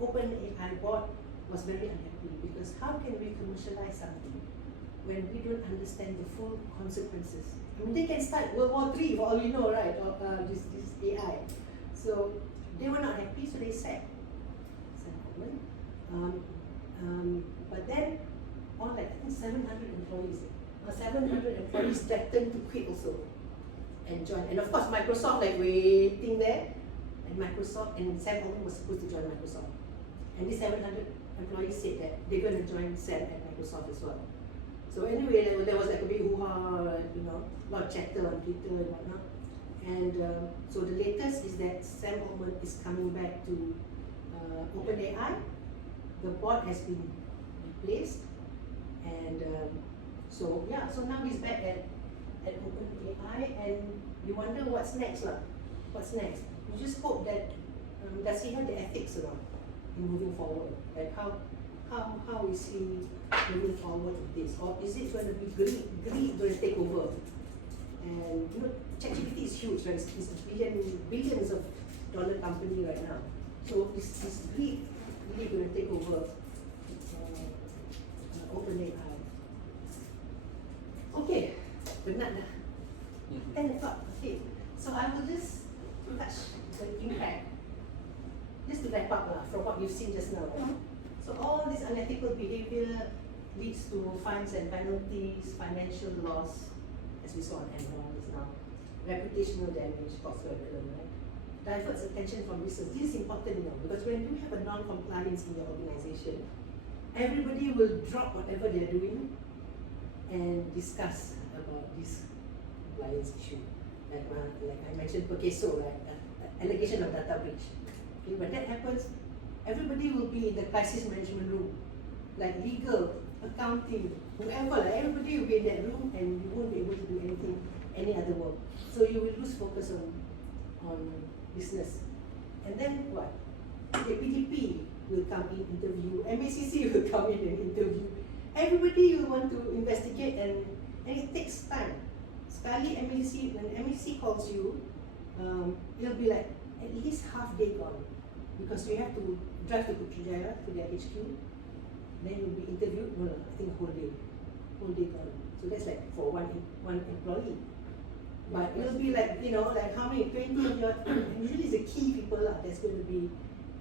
OpenAI board was very unhappy, because how can we commercialize something when we don't understand the full consequences? I mean, they can start World War III for all we know, right? Or this AI. So they were not happy, so they sacked Sam Altman. But then, on like I think 700 employees, 700 employees threatened to quit also and join. And of course, Microsoft like waiting there, and Microsoft and Sam Altman was supposed to join Microsoft. And these 700 employees said that they're going to join Sam at Microsoft as well. So anyway, there was like a big hoo-ha, you know, a lot of chatter on Twitter and whatnot. And so the latest is that Sam Altman is coming back to OpenAI. The board has been replaced, and so yeah, so now he's back at OpenAI, and you wonder what's next lah. What's next? You just hope that does he have the ethics or not in moving forward? Like how is he moving forward with this, or is it going to be greed going to take over? And you know, ChatGPT is huge, right? It's a billions of dollar company right now. So is greed really going to take over OpenAI? Okay, penat dah. 10 o'clock. Okay, so I will just touch the impact. Just to wrap up from what you've seen just now. So all this unethical behavior leads to fines and penalties, financial loss, as we saw on Enron just now, reputational damage, whatsoever, right? Diverts attention from research. This is important, you know, because when you have a non-compliance in your organization, everybody will drop whatever they're doing and discuss about this compliance issue. Like I mentioned, Pekeso, right? Allegation of data breach. Okay, when that happens, everybody will be in the crisis management room, like legal, accounting, whoever, like everybody will be in that room, and you won't be able to do anything, any other work. So you will lose focus on business. And then what? The PDP will come in, interview, MACC will come in and interview. Everybody will want to investigate, and it takes time. Sekali MACC, when MACC calls you, it'll be like at least half day gone, because you have to drive to Putrajaya, to their HQ, then you'll be interviewed, no, I think a whole day gone. So that's like for one employee. But it'll be like, you know, like how many, 20 of your, usually it's the key people that's going to be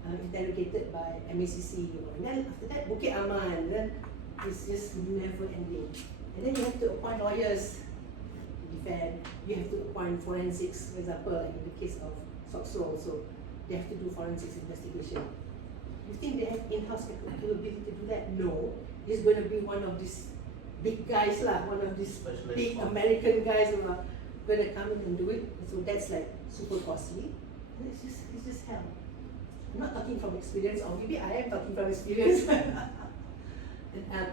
interrogated by MACC. And then after that, Bukit Aman, then it's just never ending. And then you have to appoint lawyers to defend, you have to appoint forensics, for example, like in the case of Soxo also, they have to do forensics investigation. You think they have in-house capability to do that? No. It's going to be one of these big guys one of these big American guys who are going to come in and do it. So that's like super costly. And it's just hell. I'm not talking from experience, or maybe I am talking from experience.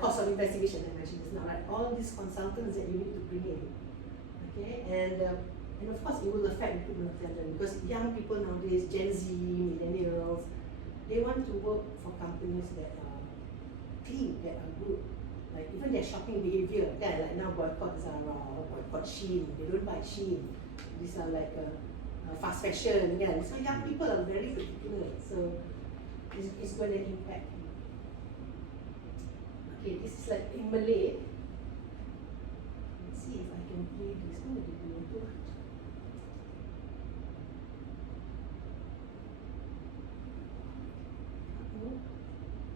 Cost of investigation, I mentioned this now, right? All these consultants that you need to bring in. Okay, and of course it will affect recruitment of talent, because young people nowadays, Gen Z, millennials, they want to work for companies that are clean, that are good. Like even their shopping behavior, like now boycott Zara, boycott Shein, they don't buy Shein. These are like fast fashion, so young people are very particular, so it's going to impact. Okay, this is like in Malay. Let's see if I can play this. Oh, they do it too.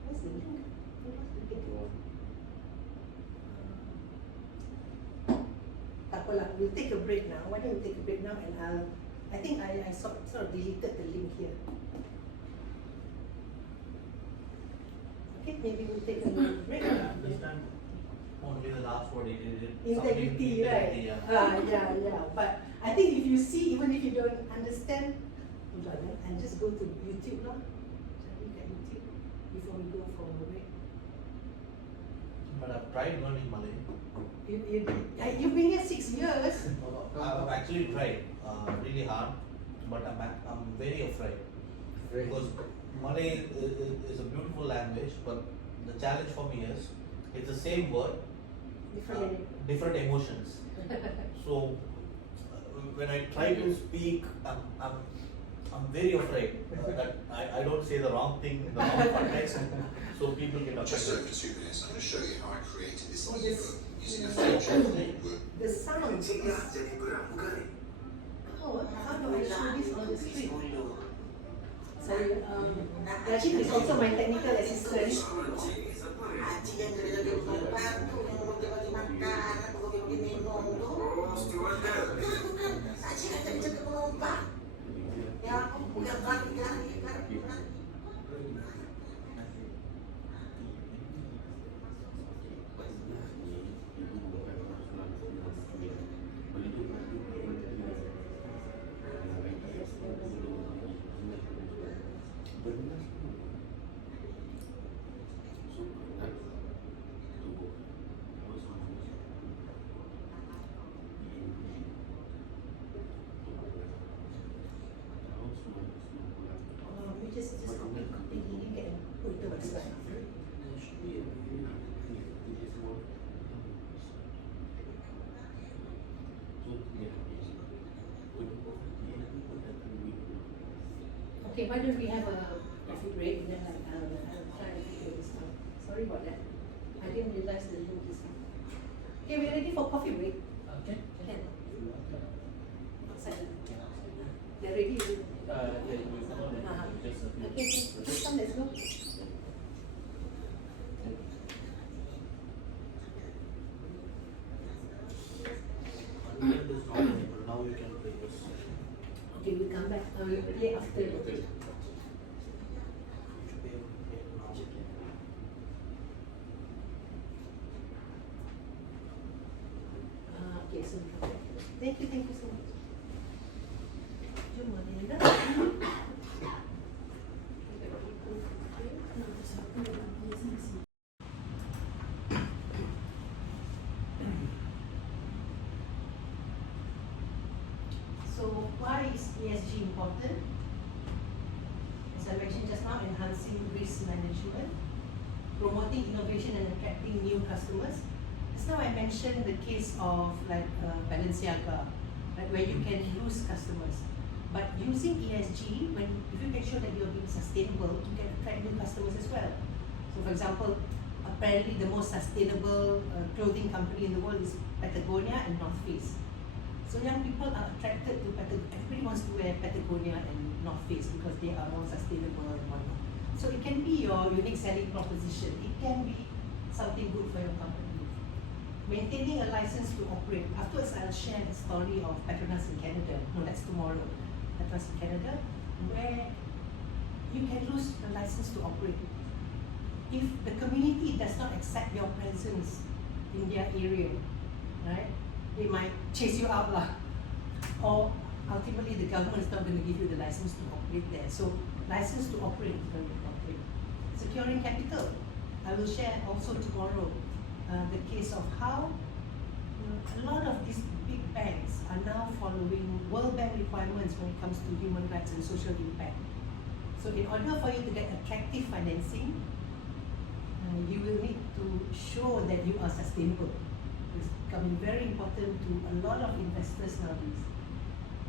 Where's the link? We'll take a break now. Why don't we take a break now, and I think I sort of deleted the link here. Okay, maybe we'll take a break. This time, only the last word Integrity, right? Yeah. But I think if you see, even if you don't understand, hold on, and just go to YouTube lah. Look at YouTube before we go for a break. But I've tried learning Malay. You've been here 6 years. I've actually tried really hard, but I'm very afraid. Because Malay is a beautiful language, but the challenge for me is it's the same word, different emotions. So when I try to speak, I'm very afraid that I don't say the wrong thing in the wrong context, so people get upset. Just over 2 minutes, I'm going to show you how I created this Oh, ebook using a feature called The sound is. Oh, how do I show this on the screen? Sorry, Rashid is also my technical assistant. Okay, why don't we have a coffee break and then I'll try to figure this out. Sorry about that. I didn't realize the link is on. Okay, we're ready for coffee break. Okay. Can. Outside. They're ready. Okay, let's come, let's go. Content is not enabled. Now you can play this. Okay, we come back. We'll play after. Okay, so thank you so much. Jom, Malinda. So why is ESG important? As I mentioned just now, enhancing risk management, promoting innovation and attracting new customers. Just now I mentioned the case of like Balenciaga, right, where you can lose customers. But using ESG, if you can show that you're being sustainable, you can attract new customers as well. So for example, apparently the most sustainable clothing company in the world is Patagonia and North Face. So young people are attracted to Patagonia. Everybody wants to wear Patagonia and North Face because they are more sustainable and whatnot. So it can be your unique selling proposition. It can be something good for your company. Maintaining a license to operate. Afterwards, I'll share the story of Petronas in Canada. No, that's tomorrow. Petronas in Canada, where you can lose the license to operate. If the community does not accept your presence in their area, right? They might chase you out lah. Or ultimately the government is not going to give you the license to operate there. So license to operate is very important. Securing capital. I will share also tomorrow the case of how a lot of these big banks are now following World Bank requirements when it comes to human rights and social impact. So in order for you to get attractive financing, you will need to show that you are sustainable. It's becoming very important to a lot of investors nowadays.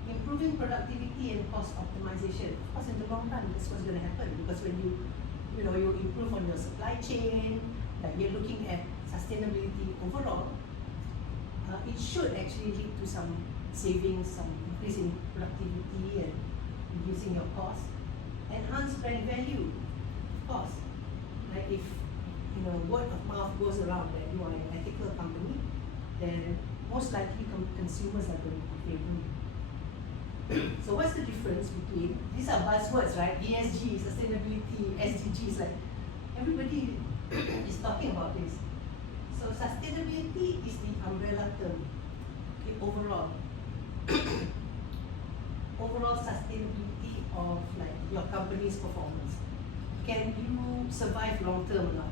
Improving productivity and cost optimization. Of course, in the long run, that's what's going to happen, because when you improve on your supply chain, like you're looking at sustainability overall, it should actually lead to some savings, some increase in productivity and reducing your cost. Enhance brand value, of course. Like if word of mouth goes around that you are an ethical company, then most likely consumers are going to favor you. So what's the difference between, these are buzzwords, right? ESG, sustainability, SDGs, like everybody is talking about this. So sustainability is the umbrella term, okay, overall. Overall sustainability of like your company's performance. Can you survive long term or not?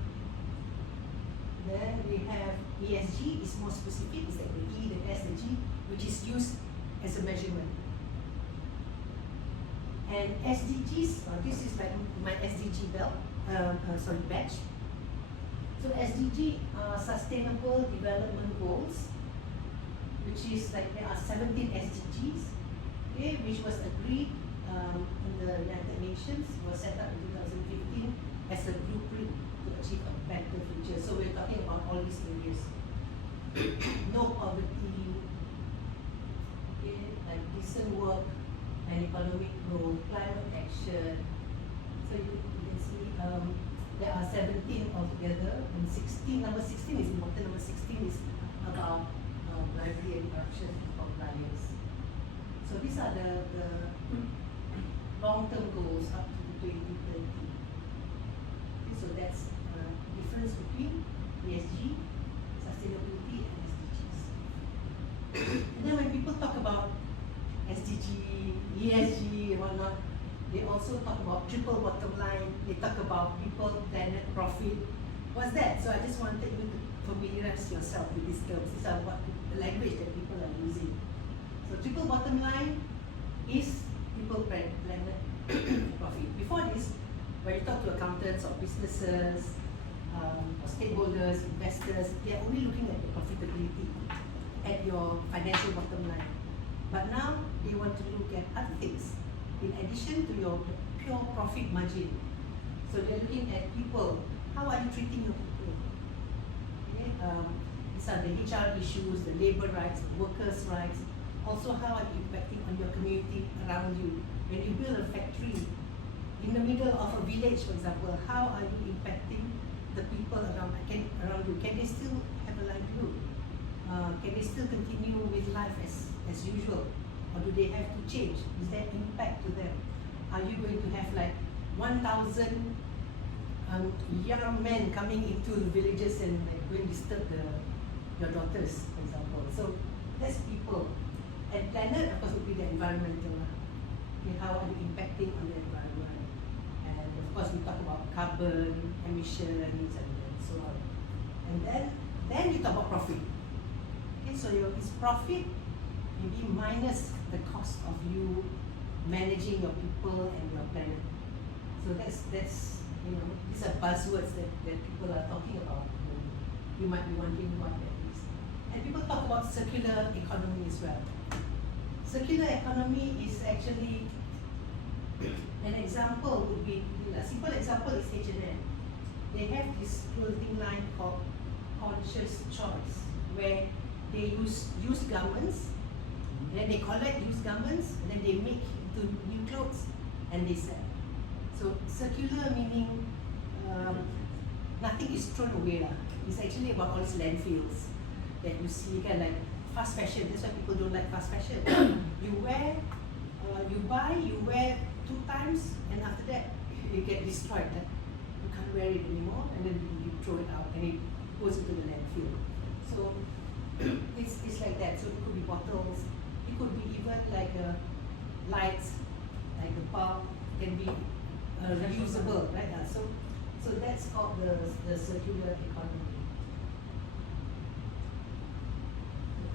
Then we have ESG, is more specific, it's like the E, the S, the G, which is used as a measurement. And SDGs, this is like my SDG badge. So SDG are Sustainable Development Goals, which is like there are 17 SDGs, okay, which was agreed in the United Nations, was set up in 2015 as a blueprint to achieve a better future. So we're talking about all these areas. No poverty, okay, like decent work and economic growth, climate action. So you can see there are 17 altogether, and number 16 is important. Number 16 is about bribery and corruption compliance. So these are the long-term goals up to 2030. Okay, so that's the difference between ESG, sustainability, and SDGs. And then when people talk about SDG, ESG, and whatnot, they also talk about triple bottom line. They talk about people, planet, profit. What's that? So I just wanted you to familiarize yourself with these terms. These are what the language that people are using. So triple bottom line is people, planet, profit. Before this, when you talk to accountants or businesses, or stakeholders, investors, they are only looking at the profitability, at your financial bottom line. But now they want to look at other things in addition to your pure profit margin. So they're looking at people. How are you treating your people? Okay? These are the HR issues, the labor rights, the workers' rights. Also, how are you impacting on your community around you? When you build a factory in the middle of a village, for example, how are you impacting the people around you? Can they still have a livelihood? Can they still continue with life as usual? Or do they have to change? Is there impact to them? Are you going to have like 1,000 young men coming into the villages and like going to disturb your daughters, for example? So that's people. And planet, of course, would be the environmental. Okay, how are you impacting on the environment? And of course, we talk about carbon emissions and so on. And then you talk about profit. Okay, so it's profit maybe minus the cost of you managing your people and your planet. So that's these are buzzwords that people are talking about. You might be wondering what that is. And people talk about circular economy as well. Circular economy is actually an example would be a simple example is H&M. They have this clothing line called Conscious Choice, where they use used garments, and then they collect used garments, and then they make into new clothes, and they sell. So circular meaning nothing is thrown away lah. It's actually about all these landfills that you see, kind of like fast fashion. That's why people don't like fast fashion. You buy, you wear 2 times, and after that you get destroyed. Like, you can't wear it anymore, and then you throw it out, and it goes into the landfill. So it's like that. So it could be bottles, it could be even like lights, like the bulb can be reusable, right? So that's called the circular economy.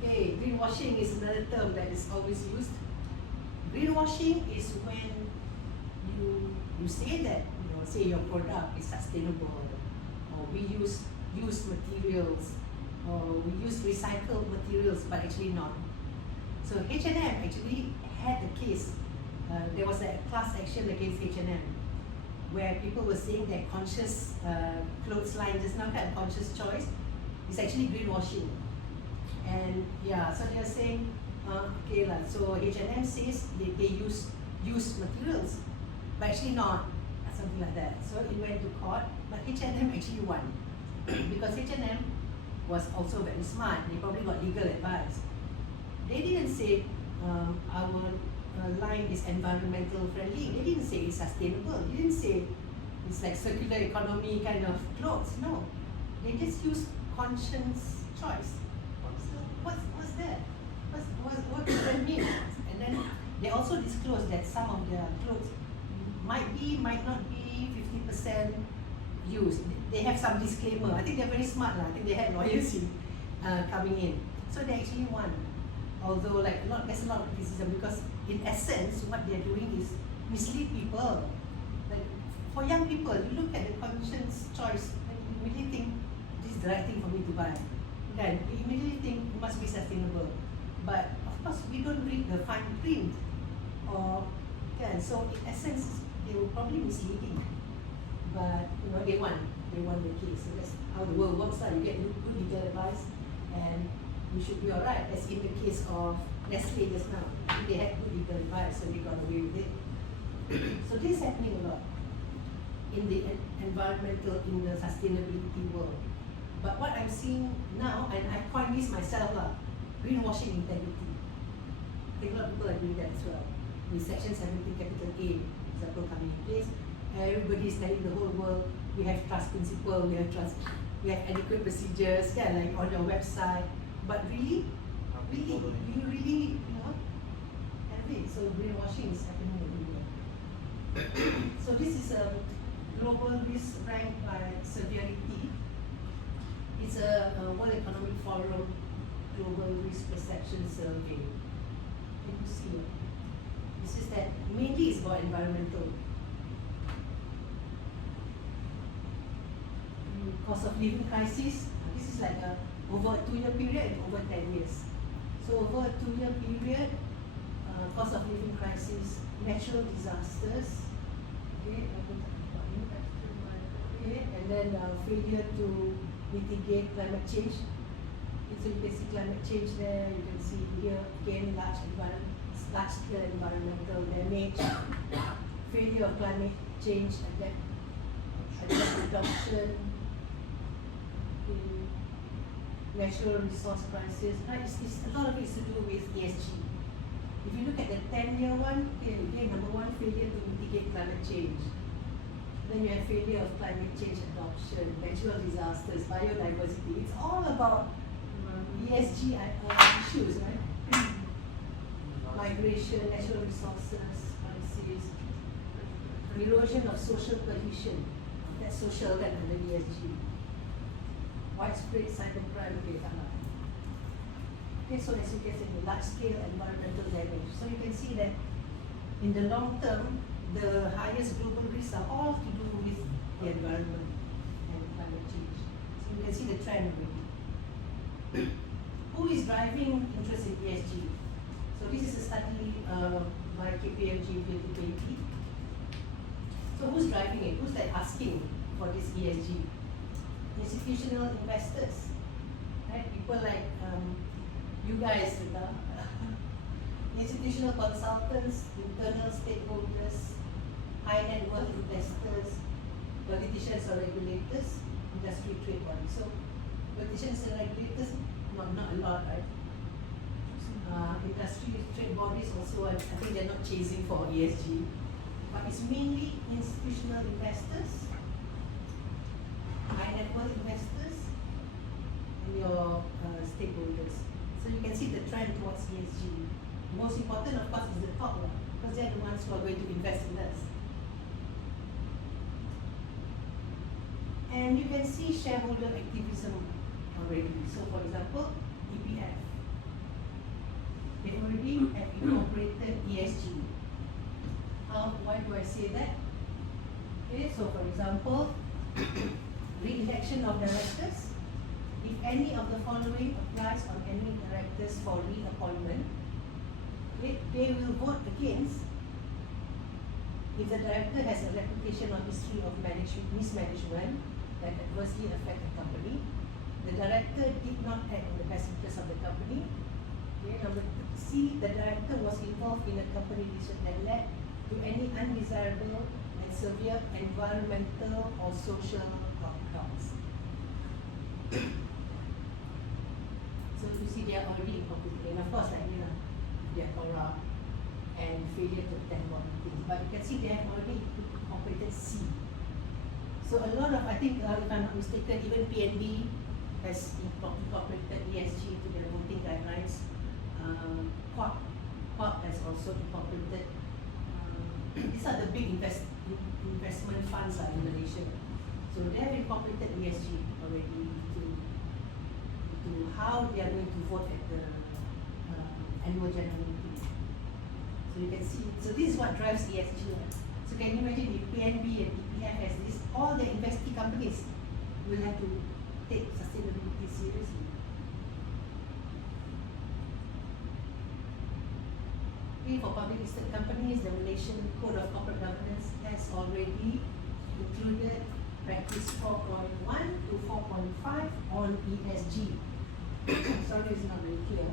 Okay, greenwashing is another term that is always used. Greenwashing is when you say that, say your product is sustainable, or we use used materials, or we use recycled materials, but actually not. So H&M actually had a case. There was a class action against H&M, where people were saying that conscious clothes line, just now kind of conscious choice, is actually greenwashing. And yeah, so they're saying, okay, so H&M says they use used materials, but actually not, something like that. So it went to court, but H&M actually won. Because H&M was also very smart, they probably got legal advice. They didn't say our line is environmental friendly, they didn't say it's sustainable, they didn't say it's like circular economy kind of clothes, no. They just use conscious choice. What's that? What does that mean? And then they also disclose that some of their clothes might not be 50% used. They have some disclaimer. I think they're very smart. I think they had lawyers coming in. So they actually won. Although there's a lot of criticism, because in essence what they're doing is mislead people. Like for young people, you look at the conscious choice and you immediately think this is the right thing for me to buy. Then we immediately think it must be sustainable. But of course we don't read the fine print. So in essence they were probably misleading. But they won the case. So that's how the world works. You get good legal advice and you should be alright. As in the case of Nestle just now. They had good legal advice, so they got away with it. So this is happening a lot in the environmental, in the sustainability world. But what I'm seeing now, and I coined this myself, greenwashing integrity. I think a lot of people are doing that as well. With Section 17 capital A, example, coming in place, everybody is telling the whole world, we have trust principle, we have adequate procedures, like on your website. But really, do you really have it? So greenwashing is happening everywhere. So this is a global risk ranked by severity. It's a World Economic Forum Global Risk Perception Survey. Can you see? This is that mainly it's about environmental. Cost of living crisis. This is like over a 2-year period and over 10 years. So over a 2-year period, cost of living crisis, natural disasters, okay, and then failure to mitigate climate change. Okay, so you can see climate change there, you can see here again large scale environmental damage, failure of climate change adoption, natural resource crisis. Right, it's a lot of it is to do with ESG. If you look at the 10-year one, again, number one, failure to mitigate climate change. Then you have failure of climate change adoption, natural disasters, biodiversity. It's all about ESG issues, right? Migration, natural resources, crisis, erosion of social cohesion. That's social then under ESG. Widespread cybercrime, okay, okay, so as you can see, large scale environmental damage. So you can see that in the long term, the highest global risks are all to do with the environment and climate change. So you can see the trend already. Who is driving interest in ESG? So this is a study by KPMG 2020. So who's driving it? Who's like asking for this ESG? Institutional investors, right? People like you guys, institutional consultants, internal stakeholders, high net worth investors, politicians or regulators, industry trade bodies. So politicians and regulators, not a lot, right? Industry trade bodies also, I think they're not chasing for ESG, but it's mainly institutional investors, high net worth investors, and your stakeholders. So you can see the trend towards ESG. The most important, of course, is the top one, because they're the ones who are going to invest in us. And you can see shareholder activism already. So for example, EPF. They already have incorporated ESG. Why do I say that? Okay, so for example, re-election of directors. If any of the following applies on any directors for reappointment, okay, they will vote against if the director has a reputation or history of mismanagement that adversely affect the company, the director did not act in the best interest of the company, okay, number C, the director was involved in a company decision that led to any undesirable and severe environmental or social outcomes. So you see they are already incorporated, and of course, like, they are corrupt and failure to attend what things. But you can see they have already incorporated C. So a lot of, I think, if I'm not mistaken, even PNB has incorporated ESG into their voting guidelines. Corp has also incorporated. These are the big investment funds in Malaysia. So they have incorporated ESG already to how they are going to vote at the annual general meeting. So you can see, so this is what drives ESG. So can you imagine if PNB and EPF has this, all the investee companies will have to take sustainability seriously. Okay, for public listed companies, the Malaysian Code of Corporate Governance has already included practice 4.1 to 4.5 on ESG. Sorry, it's not very clear.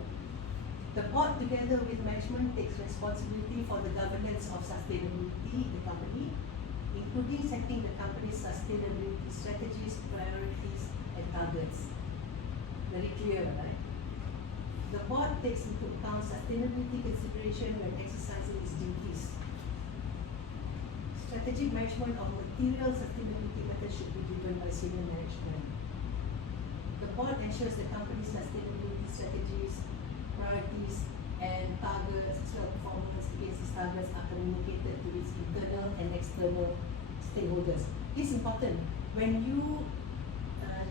The board, together with management, takes responsibility for the governance of sustainability in the company, including setting the company's sustainability strategies, priorities, and targets. Very clear, right? The board takes into account sustainability consideration when exercising its duties. Strategic management of material sustainability matters should be driven by senior management. The board ensures the company's sustainability strategies, priorities, and targets, as well performance against these targets are communicated to its internal and external stakeholders. This is important. When you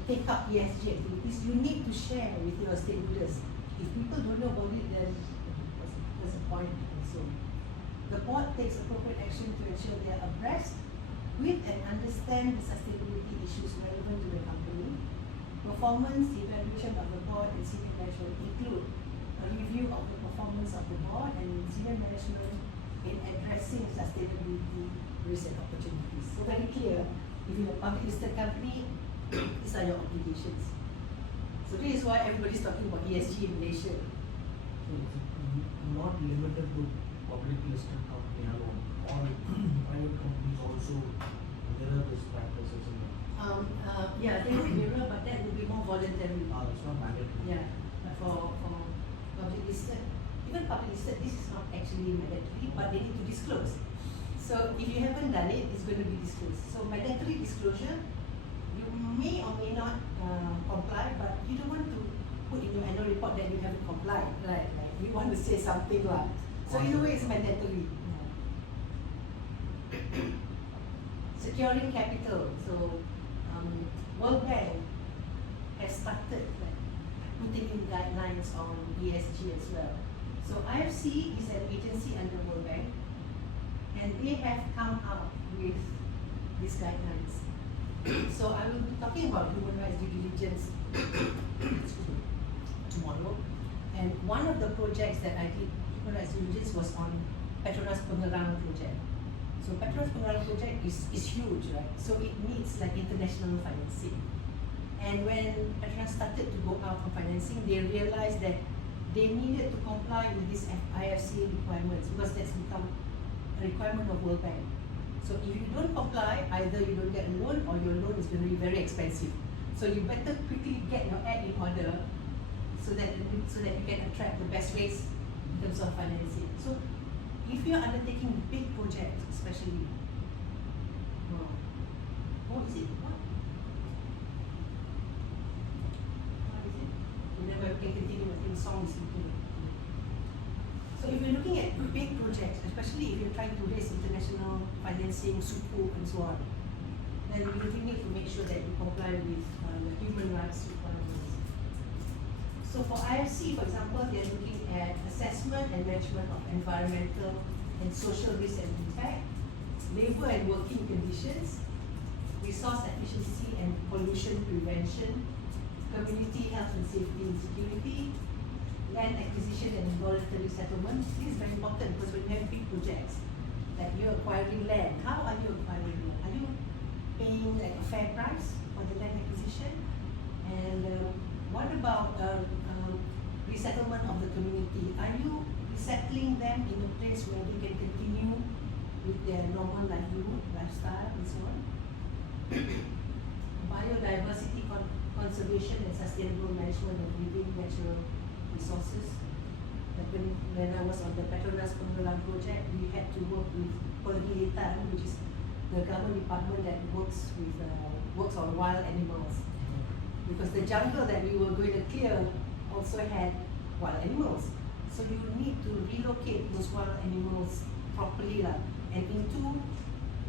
take up ESG activities, you need to share with your stakeholders. If people don't know about it, then there's a point also. The board takes appropriate action to ensure they are abreast with and understand the sustainability issues relevant to the company. Performance evaluation of the board and senior management include a review of the performance of of the board and senior management in addressing sustainability risks and opportunities. So very clear, if you're a public listed company, these are your obligations. So this is why everybody's talking about ESG in Malaysia. So it's not limited to public listed company alone. All private companies also mirror these practices in the Yeah, they will mirror, but that will be more voluntary. it's not mandatory. Yeah, but for public listed, even public listed, this is not actually mandatory, but they need to disclose. So if you haven't done it, it's going to be disclosed. So mandatory disclosure, you may or may not comply, but you don't want to put in your annual report that you haven't complied, right? Like you want to say something like. So in a way, it's mandatory. Securing capital. So World Bank has started like, putting in guidelines on ESG as well. So IFC is an agency under World Bank, and they have come out with these guidelines. So I will be talking about human rights due diligence tomorrow. And one of the projects that I did human rights due diligence was on Petronas Pengerang project. So Petronas Pengerang project is huge, right? So it needs like international financing. And when Petronas started to go out for financing, they realized that they needed to comply with these IFC requirements because that's become a requirement of World Bank. So if you don't comply, either you don't get a loan or your loan is going to be very expensive. So you better quickly get your act in order so that you can attract the best rates in terms of financing. So if you're undertaking big projects, especially, what is it? What is it? Whenever we can continue, I think song is looking. So if you're looking at big projects, especially if you're trying to raise international financing, sukuk and so on, then you really need to make sure that you comply with the human rights requirements. So for IFC, for example, they're looking at assessment and management of environmental and social risk and impact, labor and working conditions, resource efficiency and pollution prevention, community health and safety and security, land acquisition and voluntary settlement. This is very important because when you have big projects, like you're acquiring land, how are you acquiring land? Are you paying like a fair price for the land acquisition? And what about resettlement of the community? Are you resettling them in a place where they can continue with their normal livelihood, lifestyle and so on? Biodiversity conservation and sustainable management of living natural resources. Like when I was on the Petronas Pengerang project, we had to work with Pergilitan, which is the government department that works on wild animals. Because the jungle that we were going to clear also had wild animals. So you need to relocate those wild animals properly and into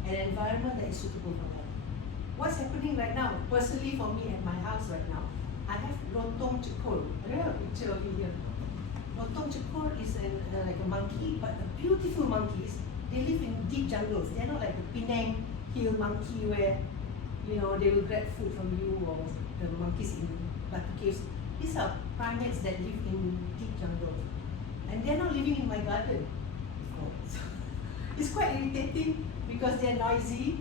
an environment that is suitable for them. What's happening right now, personally for me at my house right now, I have lontong cekul. I don't have a picture of it here. Lontong cekul is like a monkey, but the beautiful monkeys, they live in deep jungles. They're not like the Penang hill monkey where, you know, they will grab food from you, or the monkeys in Batu Caves. These are primates that live in deep jungles. And they're not living in my garden. So it's quite irritating because they're noisy,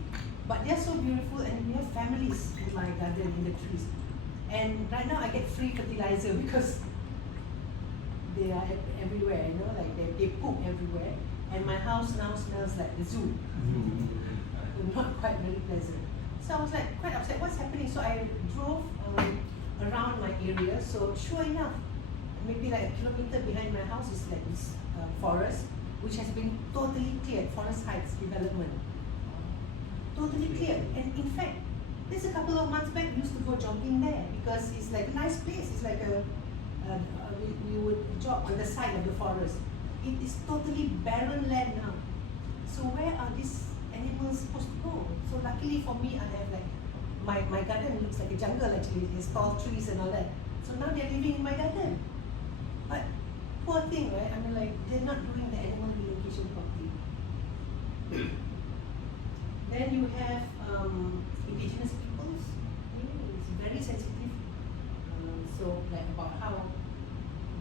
but they're so beautiful, and we have families in my garden in the trees. And right now I get free fertilizer because they are everywhere, you know, like they poop everywhere. And my house now smells like the zoo. Not quite very pleasant. So I was like quite upset, what's happening? So I drove around my area. So sure enough, maybe like a kilometer behind my house is like this forest, which has been totally cleared, Forest Heights development. Totally cleared. And in fact, there's a couple of months back, we used to go jogging there because it's like a nice place. It's like we would jog on the side of the forest. It is totally barren land now. So where are these animals supposed to go? So luckily for me, I have like, my garden looks like a jungle actually. There's tall trees and all that. So now they're living in my garden. But poor thing, right? I mean, like, they're not doing the animal relocation properly. Then you have indigenous peoples. It's very sensitive. So like about how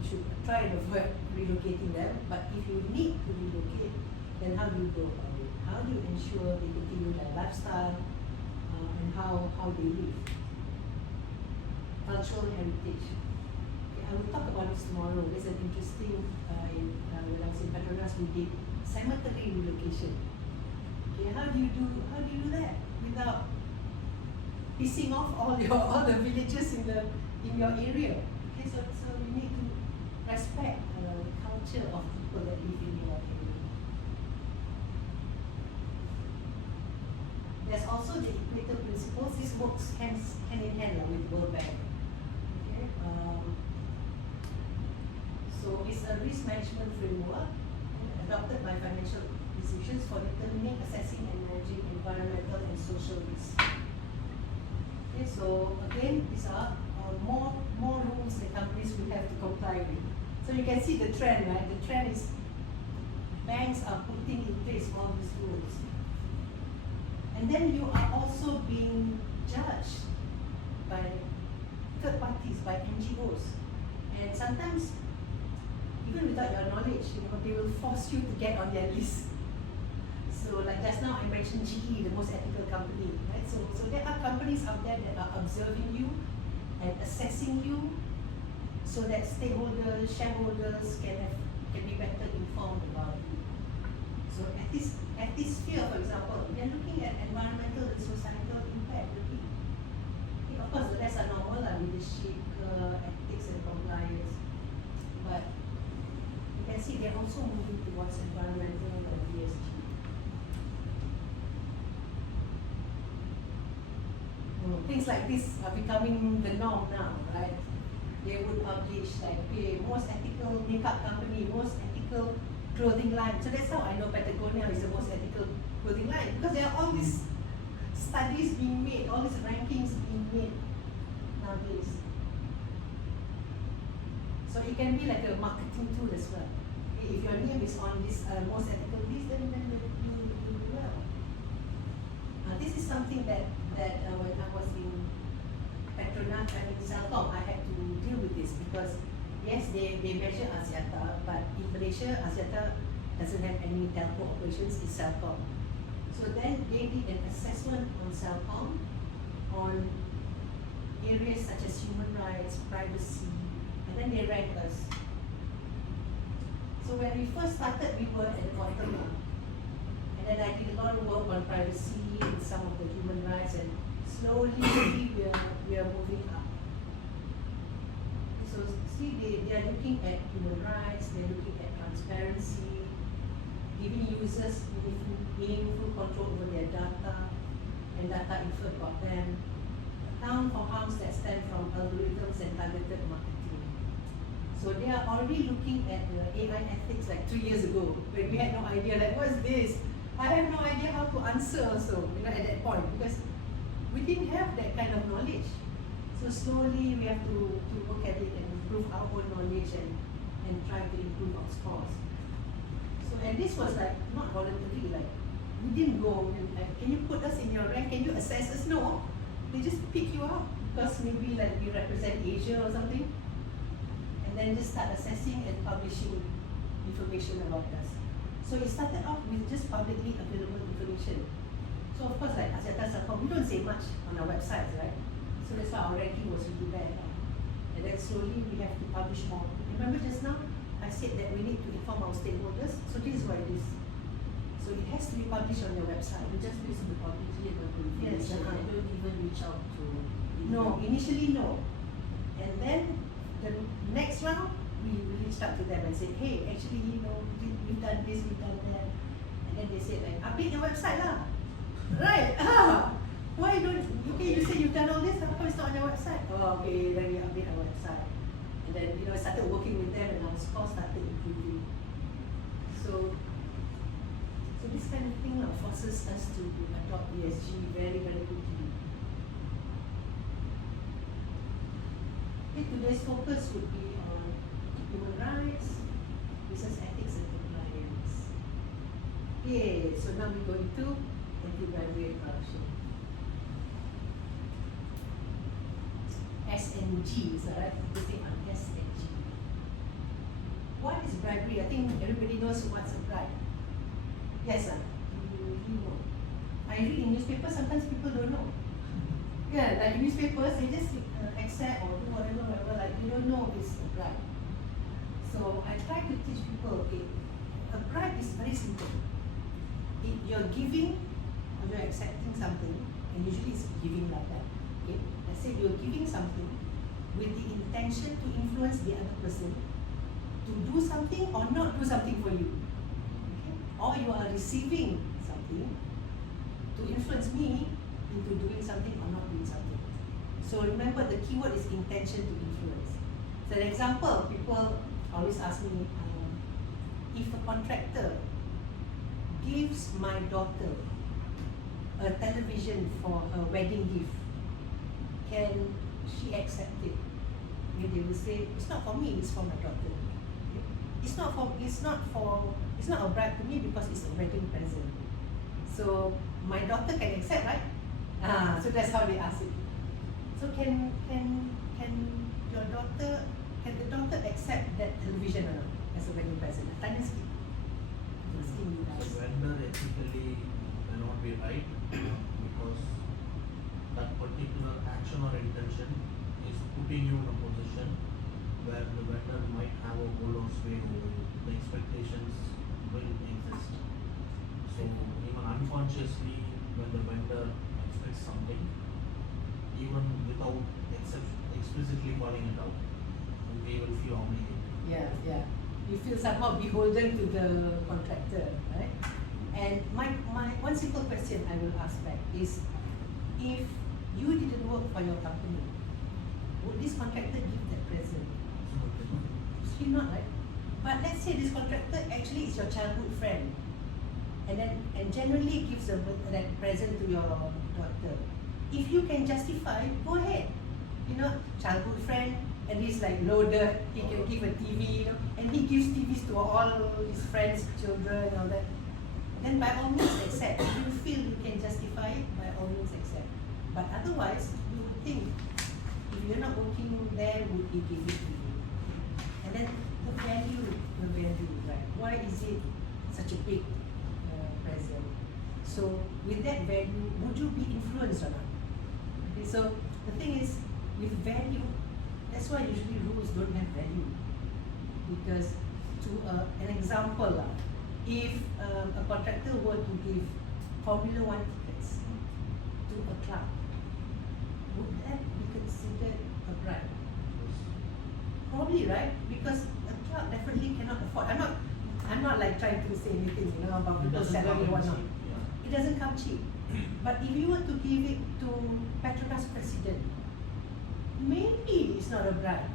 you should try and avoid relocating them. But if you need to relocate, then how do you go about it? How do you ensure they continue their lifestyle and how they live? Cultural heritage. Okay, I will talk about this tomorrow. There's an interesting, when I was in Petronas, we did cemetery relocation. Okay, how do you do that without pissing off all the villages in your area? Okay, so we need to respect the culture of people that live in your area. There's also the Equator Principles. This works hand in hand with World Bank. Okay, so it's a risk management framework adopted by financial institutions for determining, assessing, and managing environmental and social risks. Okay, so again, these are more rules that companies will have to comply with. So you can see the trend, right? The trend is banks are putting in place all these rules. And then you are also being judged by third parties, by NGOs. And sometimes, even without your knowledge, they will force you to get on their list. So like just now I mentioned GE, the most ethical company, right? So there are companies out there that are observing you and assessing you so that stakeholders, shareholders can be better informed about you. So at this sphere, for example, we are looking at environmental and societal impact. Okay, of course, the rest are normal, leadership, ethics and compliance. But you can see they're also moving towards environmental and ESG. Things like this are becoming the norm now, right? They would publish like, okay, most ethical makeup company, most ethical clothing line. So that's how I know Patagonia is the most ethical clothing line, because there are all these studies being made, all these rankings being made nowadays. So it can be like a marketing tool as well. If your name is on this most ethical list, then you do well. This is something that when I was in Petronas and in Celcom, I had to deal with this because yes, they measure Axiata, but in Malaysia, Axiata doesn't have any telco operations, it's Celcom. So then they did an assessment on Celcom on areas such as human rights, privacy, and then they ranked us. So when we first started, we were at the bottom one. And then I did a lot of work on privacy and some of the human rights, and slowly we are moving up. So see, they are looking at human rights, they're looking at transparency, giving users meaningful control over their data and data inferred about them, account for harms that stem from algorithms and targeted marketing. So they are already looking at the AI ethics like 3 years ago, when we had no idea, like what's this? I have no idea how to answer also, at that point, because we didn't have that kind of knowledge. So slowly we have to look at it and improve our own knowledge and try to improve our scores. So, and this was like not voluntary, like we didn't go and like, can you put us in your rank, can you assess us? No, they just pick you up because maybe like we represent Asia or something, and then just start assessing and publishing information about us. So it started off with just publicly available information. So of course, like Axiata Celcom, we don't say much on our websites, right? So that's why our ranking was really bad. And then slowly we have to publish more. Remember just now, I said that we need to inform our stakeholders. So this is what it is. So it has to be published on your website. You just listen to publicly about the Yes, information. I don't even reach out to No, initially no. And then the next round, we reached out to them and said, hey, actually, we've done this, we've done that. And then they said, like, update your website lah. Right, why don't, okay, you say you've done all this, how come it's not on your website? Oh, okay, then we update our website. And then, I started working with them and our score started improving. So this kind of thing forces us to adopt ESG very, very quickly. Okay, today's focus would be on human rights, business ethics and compliance. Okay, so now we go into anti-bribery and corruption. S and G, is that right? Focusing on S and G. agree. I think everybody knows what's a bride. Yes, you know. I read in newspapers, sometimes people don't know. Yeah, like newspapers, they just accept or do whatever, like you don't know it's a bride. So I try to teach people, okay, a bride is very simple. If you're giving or you're accepting something, and usually it's giving like that, okay? Let's say you're giving something with the intention to influence the other person to do something or not do something for you. Okay? Or you are receiving something to influence me into doing something or not doing something. So remember, the keyword is intention to influence. So an example, people always ask me, if a contractor gives my daughter a television for her wedding gift, can she accept it? And they will say, it's not for me, it's for my daughter. Okay? It's not a bribe to me because it's a wedding present. So my daughter can accept, right? So that's how they ask it. So can the daughter accept that television or not as a wedding present? Tanya sikit. Asking you guys. So vendor ethically cannot be right because that particular action or intention is putting you in a position where the vendor might have a hold or sway over you. The expectations will exist. So even unconsciously, when the vendor expects something, even without explicitly calling it out, they will feel obligated. Yeah. You feel somehow beholden to the contractor, right? And my one simple question I will ask back is, if you didn't work for your company, would this contractor give that present? He not, right? But let's say this contractor actually is your childhood friend, and generally gives that present to your daughter. If you can justify, go ahead. You know, childhood friend, and he's like loaded, he can give a TV, you know, and he gives TVs to all his friends, children, all that. Then by all means accept. If you feel you can justify it, by all means accept. But otherwise, you would think, if you're not working there, would he give it to you? And then the value, right? Why is it such a big present? So with that value, would you be influenced or not? Okay, so the thing is, with value, that's why usually rules don't have value. Because to an example, if a contractor were to give Formula 1 tickets to a club, would that be considered a bribe? Probably, right? Because a club definitely cannot afford. I'm not like trying to say anything, you know, about people's salary or whatnot. It doesn't come cheap. But if you were to give it to Petronas president, maybe it's not a bribe,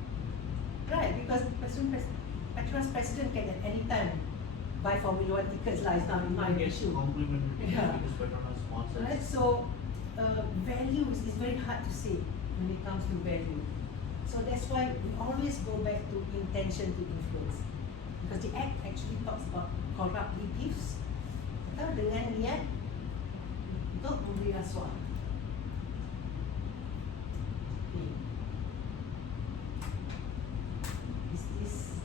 right? Because Petronas president can at any time buy Formula 1 tickets, it's not an issue. Complimentary because Petronas sponsors. Right? So value is very hard to say when it comes to value. So that's why we always go back to intention to influence. Because the act actually talks about corruptly gifts atau dengan niat untuk memberi rasuah. Okay. Is this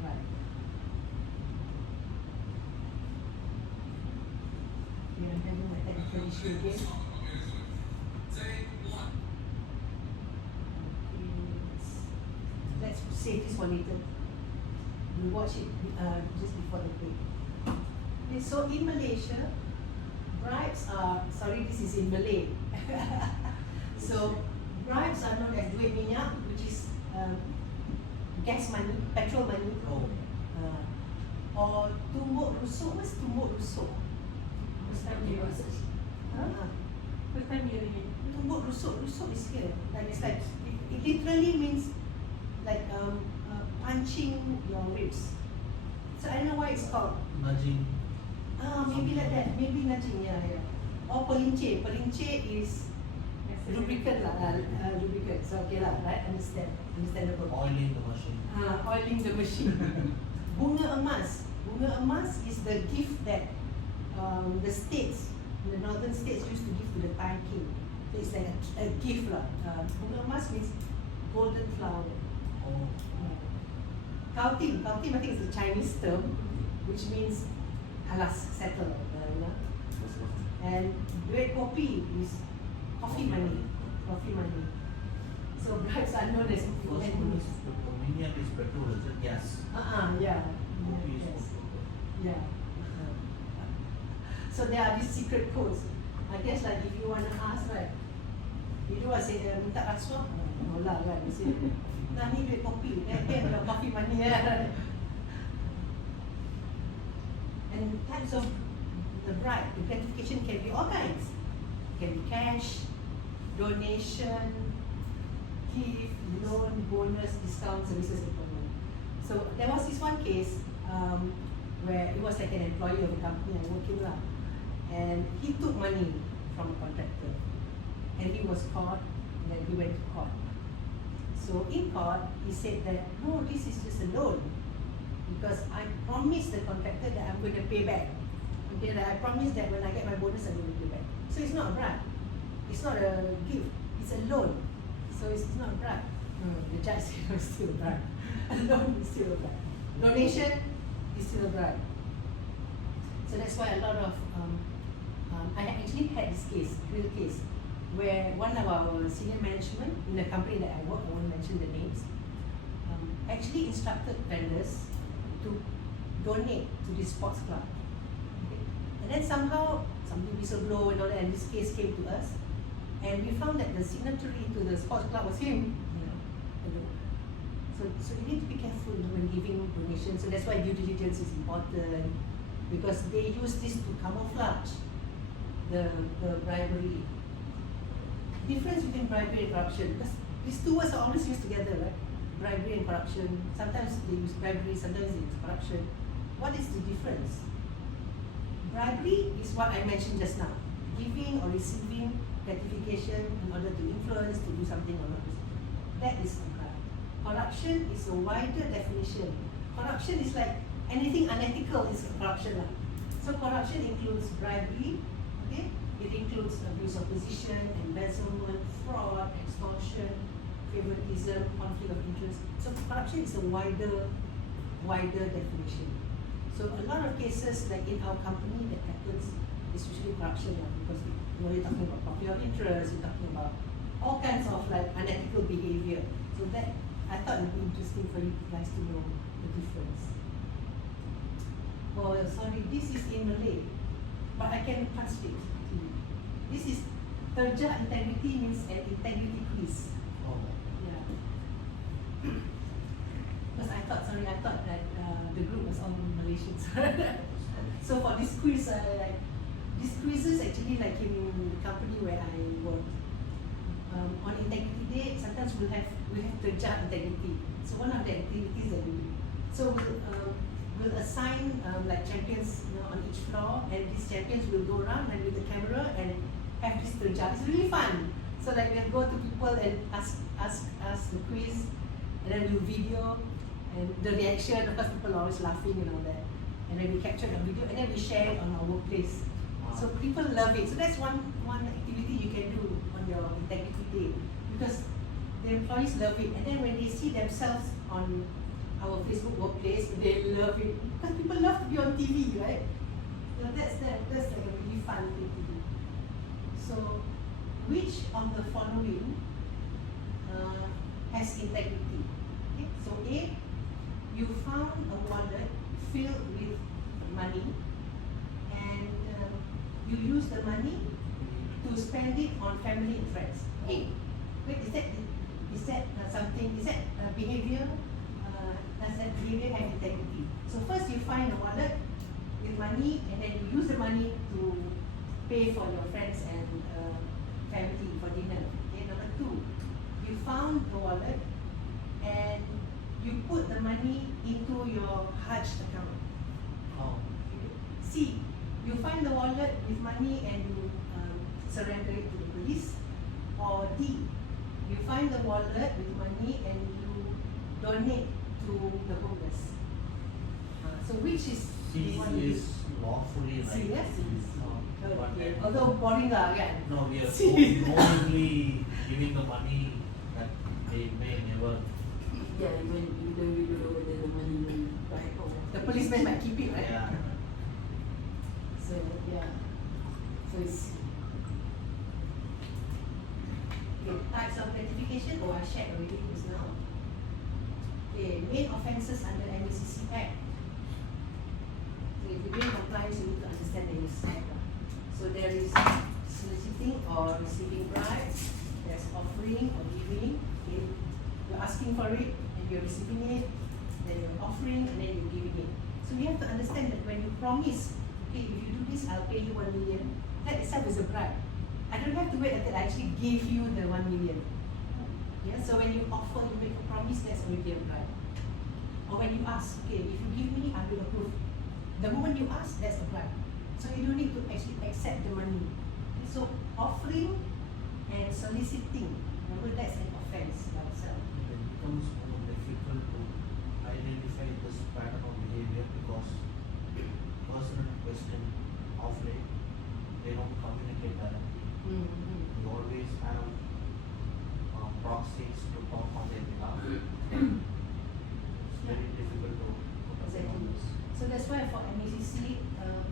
right? Okay, I'm having a technical issue again. Let's save this for later. We watch it just before the break. Okay, so in Malaysia, bribes are, sorry, this is in Malay. So bribes are known as duit minyak, which is gas money, petrol money, or tumbuk rusuk. What's tumbuk rusuk? First time you research. First time you read. Tumbuk rusuk is here. Like it's like it literally means like punching your ribs. So I don't know why it's called. Nudging. Maybe like that. Maybe nudging, yeah. Or pelincir. Pelincir is lubricant lah. Lubricant. So okay lah, right? Understandable. Oiling the machine. Oiling the machine. Bunga emas. Bunga emas is the gift that the states, the northern states used to give to the Thai king. So it's like a gift lah. Bunga emas means golden flower. Oh. Kautim I think is a Chinese term, which means halas, settle, and duit kopi is coffee money. So bribes are known as First one is the convenient is petrol, is it gas? yeah. Kopi is Yes. also. Yeah. So there are these secret codes. I guess like if you want to ask, right, you do say minta rasuah, no lah kan, you say, nah ni duit kopi, ada coffee money lah. And types of the bribe, the gratification can be all kinds. It can be cash, donation, gift, loan, bonus, discount, services, employment. So there was this one case where it was like an employee of a company I work in lah, and he took money from a contractor, and he was caught, and then he went to court. So in court, he said that no, this is just a loan, because I promised the contractor that I'm going to pay back. Okay, that I promised that when I get my bonus, I'm going to pay back. So it's not a bribe. It's not a gift. It's a loan. So it's not a bribe. The judge said it's still a bribe. A loan is still a bribe. Donation is still a bribe. So that's why a lot of I actually had this case, real case, where one of our senior management in the company that I work, I won't mention the names, actually instructed vendors to donate to this sports club. Okay? And then somehow something whistleblower and all that, and this case came to us, and we found that the signatory to the sports club was him. So you need to be careful when giving donations. So that's why due diligence is important, because they use this to camouflage the bribery. Difference between bribery and corruption, because these two words are always used together, right? Bribery and corruption. Sometimes they use bribery, sometimes they use corruption. What is the difference? Bribery is what I mentioned just now, giving or receiving gratification in order to influence, to do something or not. That is a bribe. Corruption is a wider definition. Corruption is like anything unethical is corruption. So corruption includes bribery, okay? It includes abuse of position, embezzlement, fraud, extortion, favoritism, conflict of interest. So corruption is a wider definition. So a lot of cases like in our company that happens is usually corruption, because you're talking about conflict of interest, you're talking about all kinds of like unethical behavior. So that I thought it would be interesting for you guys to know the difference. Oh, sorry, this is in Malay, but I can translate to you. This is Terja integrity means an integrity quiz. Oh. Yeah. Because I thought that the group was all Malaysians. So for this quiz, this quiz is actually like in the company where I work. On integrity day, sometimes we'll have Terja integrity. So one of the activities that we do. So we'll assign like champions, on each floor, and these champions will go around and with the camera and have this Terja. It's really fun. So like we'll go to people and ask the quiz, and then we'll video and the reaction. Of course, people are always laughing and all that. And then we capture the video and then we share it on our workplace. So people love it. So that's one activity you can do on your integrity day, because the employees love it. And then when they see themselves on our Facebook workplace, they love it, because people love to be on TV, right? So that's like a really fun thing to do. So which of the following has integrity? Okay. So A, you found a wallet filled with money, and you use the money to spend it on family and friends. A. Wait, is that something? Is that behavior? Does that behavior have integrity? So first you find a wallet with money, and then you use the money to pay for your friends and family for dinner. Okay. Number two, you found the wallet and you put the money into your Hajj account. Oh. C, you find the wallet with money and you surrender it to the police. Or D, you find the wallet with money and you donate to the homeless. So which is C the one is lawfully right. C, yes? But then, Although boring lah kan? no, we are C. knowingly giving the money that they may never. Yeah, even you don't know whether the money policeman might keep it, right? Yeah. So yeah. So it's okay, types of gratification. Oh, I shared already just now. Okay, main offences under MECC Act. So if you're doing compliance, you need to understand the MECC Act. So there is soliciting or receiving bribes. There's offering or giving. Okay, you're asking for it and you're receiving it. Then you're offering and then you're giving it. So you have to understand that when you promise, okay, if you do this, I'll pay you 1 million. That itself is a bribe. I don't have to wait until I actually give you the 1 million. Yeah, so when you offer, you make a promise, that's already a bribe. Or when you ask, okay, if you give me, I will approve. The moment you ask, that's a bribe. So you don't need to actually accept the money. Okay, so offering and soliciting, remember that's an offense by itself. It becomes more difficult to identify this pattern of behavior because person in question of late, they don't communicate directly. You always have proxies to talk on their behalf. It's very difficult to put a pin on Exactly. this. So that's why for MECC,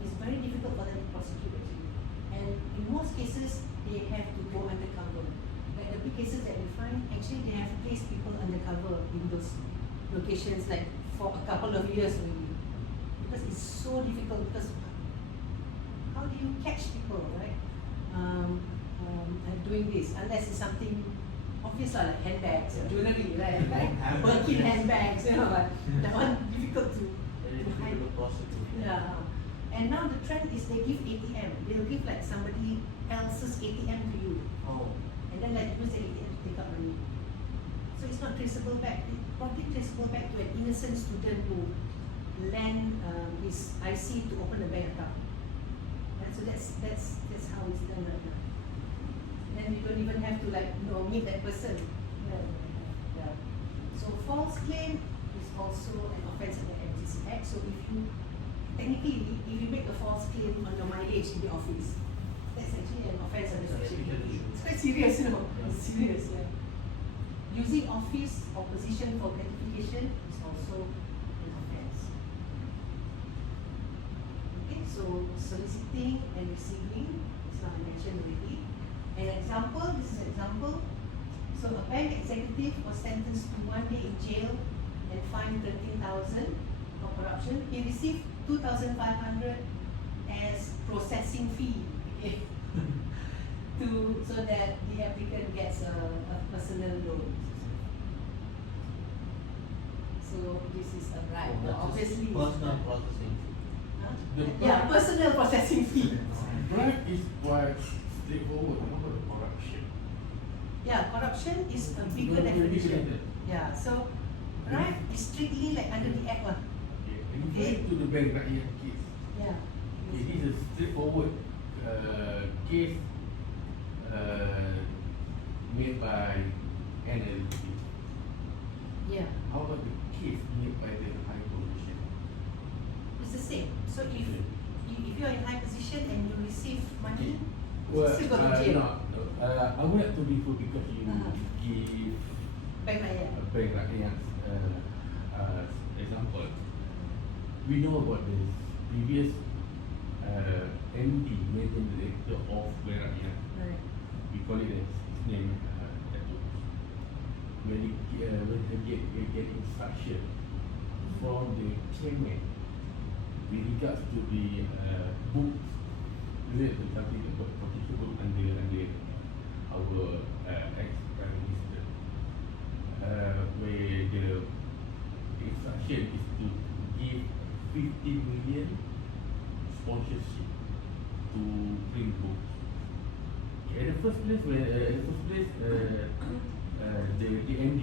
it's very difficult for them to prosecute actually. And in most cases, they have to go undercover. Like the big cases that we find, actually they have placed people undercover in those locations like for a couple of years already. Because it's so difficult because how do you catch people, right? Doing this, unless it's something obvious like handbags or jewelry, right? Like Birkin handbags, you know, but that one difficult to Very hide. difficult to prosecute. Yeah. And now the trend is they give ATM. They'll give like somebody else's ATM to you. Oh, And then like use the ATM to take out money. So it's not traceable back. It's probably traceable back to an innocent student who lent his IC to open a bank account. And so that's how it's done right now. Then you don't even have to like meet that person. Yeah. So false claim is also an offence under the MCC Act. So if you technically if you make a false claim on your mileage in the office, that's actually an offence under It's a Section legal 18. issue. It's quite serious, you know. Yeah. It's serious, yeah. Using office or position for gratification is also an offence. Okay, so soliciting and receiving, it's not mentioned already. An example, this is an example. So a bank executive was sentenced to 1 day in jail and fined 13,000 for corruption. He received 2,500 as processing fee, okay, so that the applicant gets a personal loan. So this is a bribe. that's Obviously, it's personal not- processing. Huh? The Yeah, personal processing fee. bribe is quite straightforward. What about corruption? Yeah, corruption is a bigger Very definition. bigger. Yeah, so bribe is strictly like under the act lah. Referring to the bank rakyat case. Yeah. Okay, this is a straightforward case made by an LLP. Yeah, How about the case made by the High Commission? it's the same. So if you're in high position and you receive money, Well, still go to jail. no, I would like to refer because you give Bank rakyat. a bank rakyat example. We know about the previous MD, Managing Director of Bank Rakyat. Right. We call it as his name, Datuk. When they get instruction from the chairman with regards to the books related to something about protection book under our ex-Prime Minister, where the instruction is to give 50 million sponsorship to print books. At the first place, the MD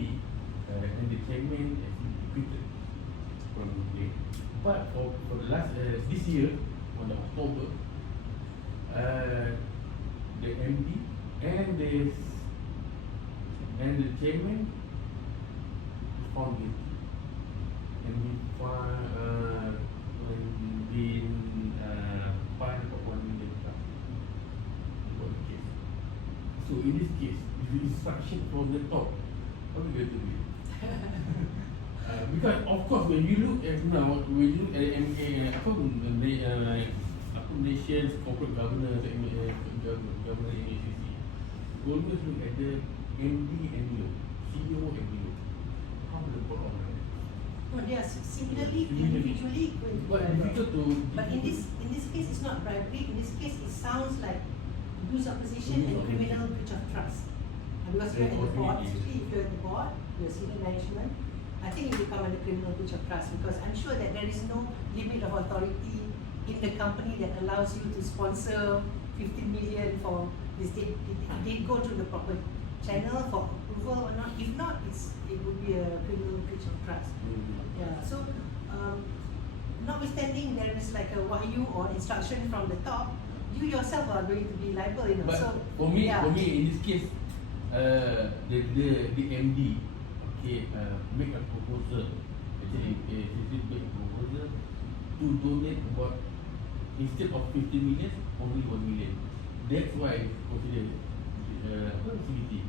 and the chairman actually quitted from the. But for the last this year, on the October, the MD and the chairman found guilty, and we been fined about 1 million plus for the case. So in this case, if the instruction from the top, how are we going to do it? because of course when you look at now, when you look at Malaysia's corporate governance, governance agency, always look at the MD and below, CEO and below. How the board of directors? No, they are similarly, Similarly. individually going to be But liable. difficult to. But in this case, it's not bribery. In this case, it sounds like abuse of position Abuse and of criminal breach of trust. Because you're at the board, especially if you're at the board, you're senior management, I think it will come under criminal breach of trust, because I'm sure that there is no limit of authority in the company that allows you to sponsor 15 million for this. Did it go through the proper channel for approval or not? If not, it would be a criminal breach of trust. Yeah. So, notwithstanding there is like a wahyu or instruction from the top, you yourself are going to be liable, you know. But So for me, yeah. in this case, the MD, okay, make a proposal. Actually, make a proposal to donate about, instead of 50 million, only 1 million. That's why I consider CBT.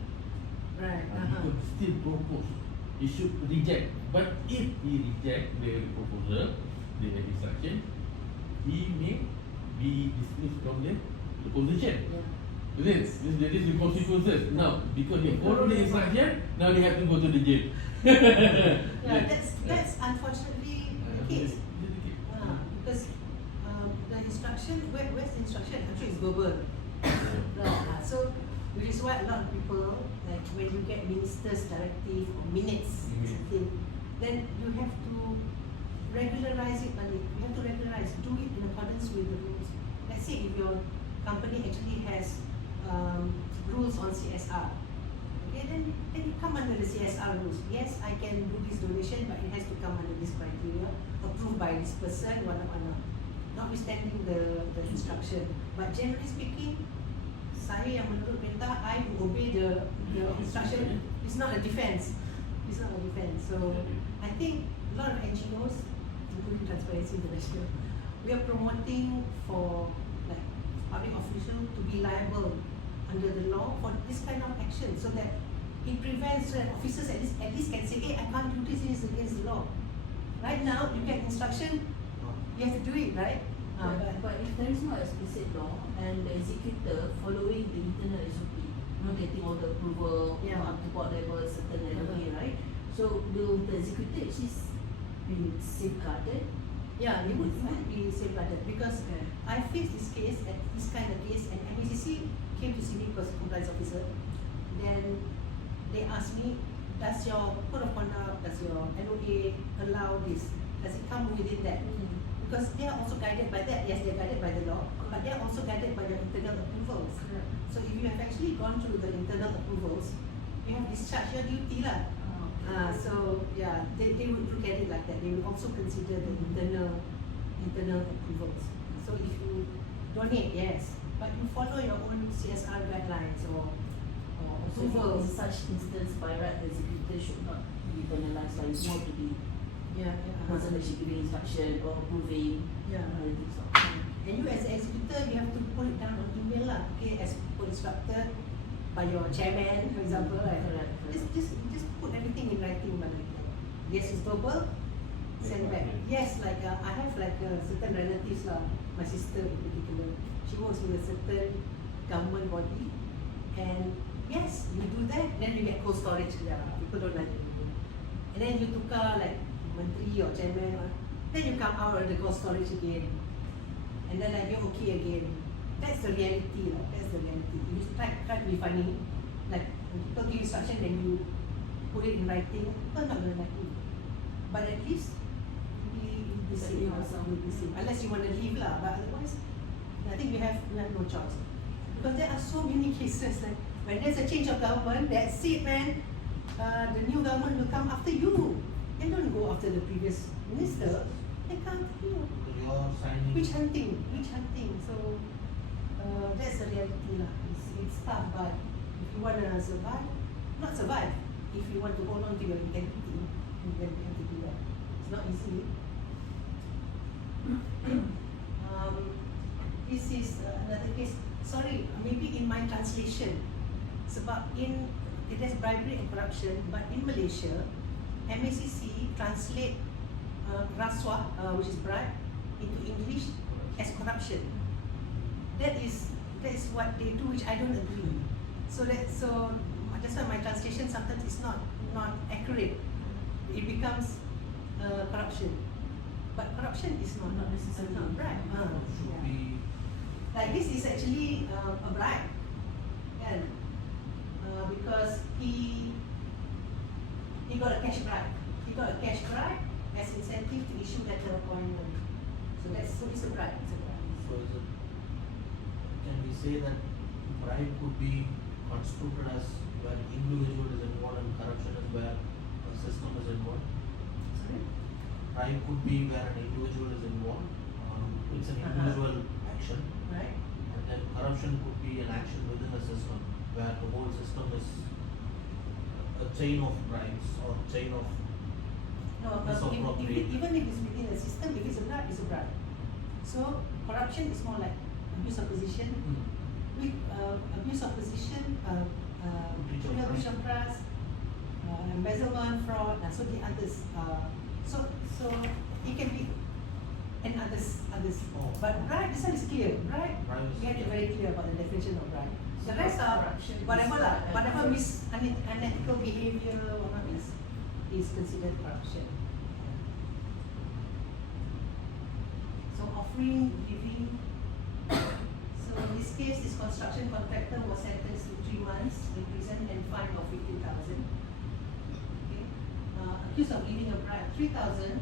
Right. Because still propose. He should reject. But if he reject the proposal, the instruction, he may be dismissed from the position. Yeah. This is the consequences. Now, because they follow the instruction, now they have to go to the jail. Yeah, that's unfortunately the case. Because the instruction, where's the instruction? I'm sure it's verbal. Right. So, which is why a lot of people, like when you get minister's directive or minutes, something, then you have to regularize it, Balik. You have to regularize, do it in accordance with the rules. Let's say if your company actually has rules on CSR, okay, then you come under the CSR rules. Yes, I can do this donation, but it has to come under this criteria, approved by this person, whatnot. Notwithstanding the instruction. But generally speaking, saya yang menurut perintah, I obey the instruction. It's not a defense. It's not a defense. So I think a lot of NGOs, including Transparency International, we are promoting for like public officials to be liable under the law for this kind of action, so that it prevents officers at least can say, hey, I can't do this, this is against the law. Right now, you get instruction, you have to do it, right? But if there is no explicit law and the executor following the internal SOP, getting all the approval up to board level, certain level, right? So will the executor actually be safeguarded? Yeah, they would be safeguarded, because I faced this case, this kind of case, and MACC came to see me because compliance officer. Then they asked me, does your code of conduct, does your LOA allow this? Does it come within that? Because they are also guided by that. Yes, they are guided by the law, but they are also guided by your internal approvals. So if you have actually gone through the internal approvals, you have discharged your duty lah. So yeah, they would look at it like that. They will also consider the internal approvals. So if you donate, yes, but you follow your own CSR guidelines or So in approvals. such instance, by right, the executor should not be penalized, but it's more to be Yeah, person actually giving instruction or approving. yeah. Things so. And you as an executor, you have to put it down on email lah. Okay, as instructed by your chairman, for example, right? Correct. Just put everything in writing, but like, yes, it's verbal, send back. Yes, like I have like certain relatives lah, my sister in particular. She works with a certain government body, and yes, you do that, then you get cold storage. Yeah, people don't like it. And then you tukar like menteri or chairman, or, then you come out of the cold storage again, and then like you're okay again. That's the reality, lah. That's the reality. You try to be funny, like when people give instruction, then you put it in writing. People not gonna like you, but at least you'll be safe. You'll be safe. Unless you want to leave lah, but otherwise, I think we have no choice, because there are so many cases like when there's a change of government, that's it, man. The new government will come after you. They don't go after the previous minister. They come after you. You're signing. Witch hunting. So that's the reality lah. It's tough, but if you want to survive, not survive. If you want to hold on to your integrity, then you have to do that. It's not easy. This is another case. Sorry, maybe in my translation. Sebab there's bribery and corruption, but in Malaysia, MACC translate raswa, which is bribe, into English as corruption. That is what they do, which I don't agree. So that's why my translation sometimes is not accurate. It becomes corruption, but corruption is not necessarily not bribe. Should Yeah. be Like this is actually a bribe, and because he got a cash bribe. He got a cash bribe as incentive to issue letter appointment. So it's a bribe. It's a bribe. So is it, can we say that bribe could be construed as where individual is involved and corruption is where a system is involved? Sorry? Bribe could be where an individual is involved, it's an individual action, Right? and then corruption could be an action within a system where the whole system is a chain of bribes or chain of No, misappropriate. even if it's within the system, if it's a bribe, it's a bribe. So corruption is more like abuse of position. With abuse of position, breach of trust, embezzlement, fraud, so the others. So it can be and others. Oh. But bribe, this one is clear. Bribe, Bribe is we have it very clear about the definition of bribe. The rest are Corruption is whatever not unethical behavior or not is considered corruption. So offering, giving. So in this case, this construction contractor was sentenced to 3 months in prison and fined of 50,000. Okay. Accused of giving a bribe 3,000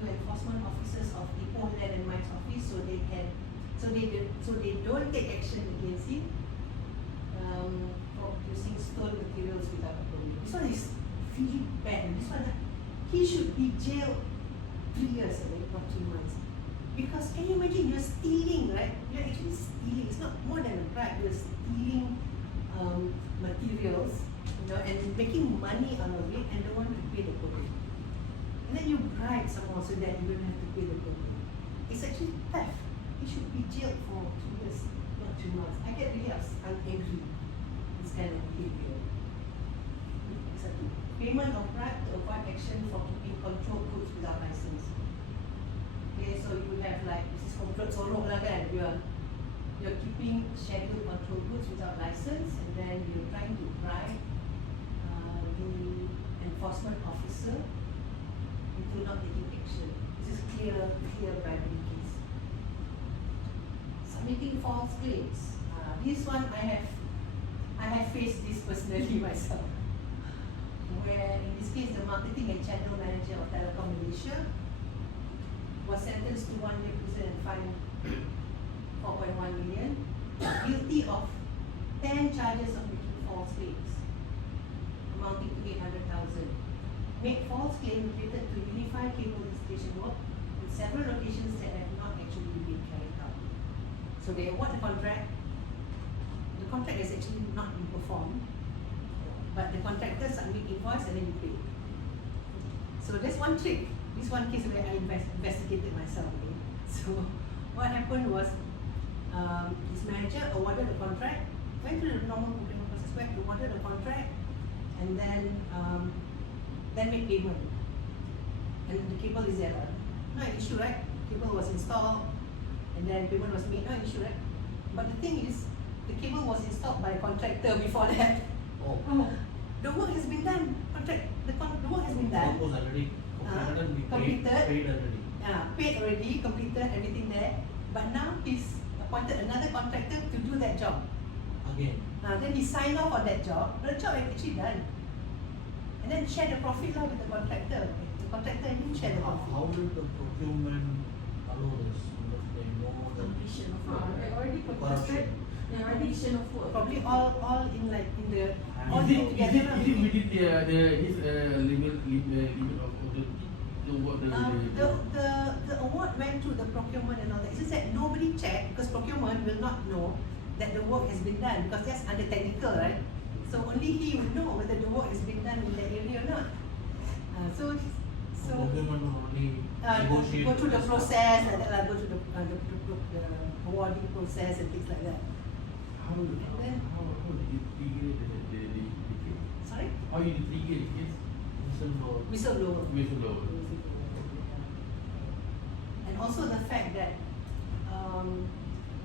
to enforcement officers of the Old Land and Mines Office, so they don't take action against him for using stolen materials without a permit. This one is really bad. This one, he should be jailed 3 years, not 3 months. Because can you imagine, you're stealing, right? You're actually stealing. It's not more than a bribe. You're stealing materials, and making money out of it, and don't want to pay the permit. And then you bribe someone so that you don't have to pay the permit. It's actually theft. He should be jailed for 2 years, not 2 months. I get really angry. This kind of behavior. Payment of bribe to avoid action for keeping controlled goods without license. Okay, so you have like, this is controlled sorok lah kan, you're keeping scheduled controlled goods without license, and then you're trying to bribe the enforcement officer into not taking action. This is clear bribery case. Submitting false claims. This one I have faced this personally myself. Where in this case the marketing and channel manager of Telecom Malaysia was sentenced to 1 year prison and fined 4.1 million, guilty of 10 charges of making false claims amounting to 800,000. Made false claims related to unified cable installation work in several locations that have not actually been carried out. So they award the contract. The contract has actually not been performed, but the contractor submit invoice and then you pay. So that's one trick. This one case where I investigated myself. Okay? So what happened was, this manager awarded the contract, went through the normal procurement process, awarded the contract, and then made payment. And the cable is there, not an issue, right? Cable was installed, and then payment was made, not an issue, right? But the thing is, the cable was installed by a contractor before that. Oh. The work has been done. The work has been done. Work was already completed and we Completed. paid already. Paid already, completed everything there. But now he's appointed another contractor to do that job. Again. Then he signed off on that job, but the job is actually done. And then share the profit with the contractor. The contractor didn't share the profit. How did the procurement allow this? If they know the Completion of They work. already completed. corruption. Yeah, completion of work. Probably all in the all Is it together. within his limit of the what The award went through the procurement and all that. It's just that nobody checked because procurement will not know that the work has been done because that's under technical, right? So only he will know whether the work has been done in that area or not. So procurement will only negotiate. go through the with process like that, go through the awarding process and things like that. How did you trigger the case? Sorry? How you trigger the case? whistleblower. whistleblower. Whistleblower. And also the fact that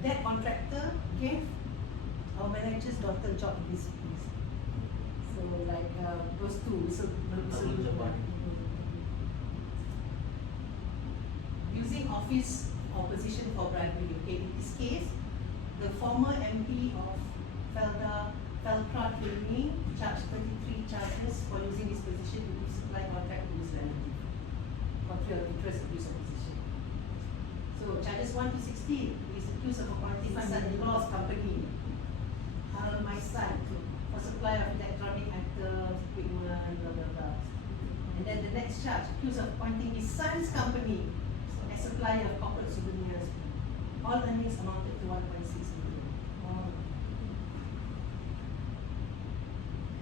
that contractor gave our manager's daughter job in this place. So like those two whistleblower. Using office or position for bribery. Okay, in this case, the former MD of Felcra Training charged 23 charges for using his position to give supply contract to his relative. Conflict of interest, abuse of position. So charges 1 to 16, he is accused of appointing his son-in-law's company, my son, for supply of electronic items, equipment, blah blah blah. And then the next charge, accused of appointing his son's company as supplier of corporate souvenirs. All earnings amounted to 1.6 million. Wow.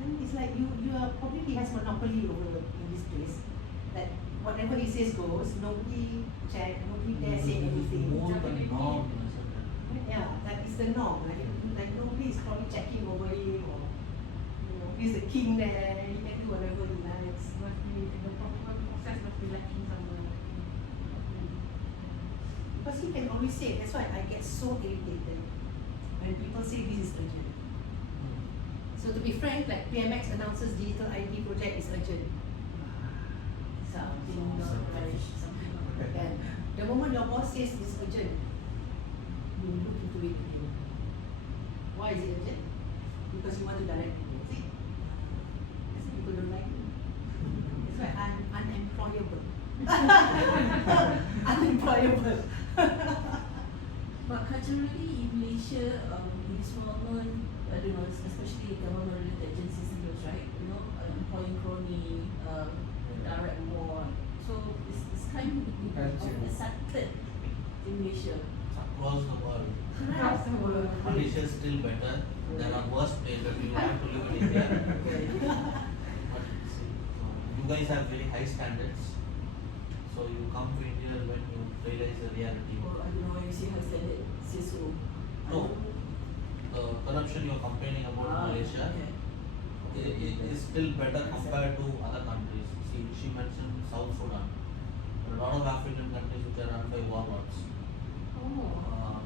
And it's like you are probably he has monopoly over in this place. That whatever he says goes, nobody check, nobody dare say anything. More than norm, isn't it? Yeah, that is the norm. Like nobody is probably checking over him or he's the king there, he can do whatever he likes. Must be the proper process must be lacking somewhere. Because he can always say, that's why I get so irritated when people say this is urgent. So to be frank, like PMX announces digital ID project is urgent. Something not right, something not right. And the moment your boss says it's urgent, you look into it again. Why is it urgent? Because you want to direct people. See? That's why people don't like me. That's why I'm unemployable. Unemployable. But culturally in Malaysia, in this moment, I don't know, especially government-related agencies and those, right? Employing crony, direct war. So it's kind of accepted in Malaysia. Across the world. Across the world. Malaysia is still better. There are worse places. You have to live in India. But see, you guys have very high standards. So you come to India when you realize the reality. Or I don't know, you see how standard says so. No. The corruption you're complaining about in Malaysia, Okay. it is still better compared to other countries. See, she mentioned South Sudan. There are a lot of African countries which are run by warlords. Oh.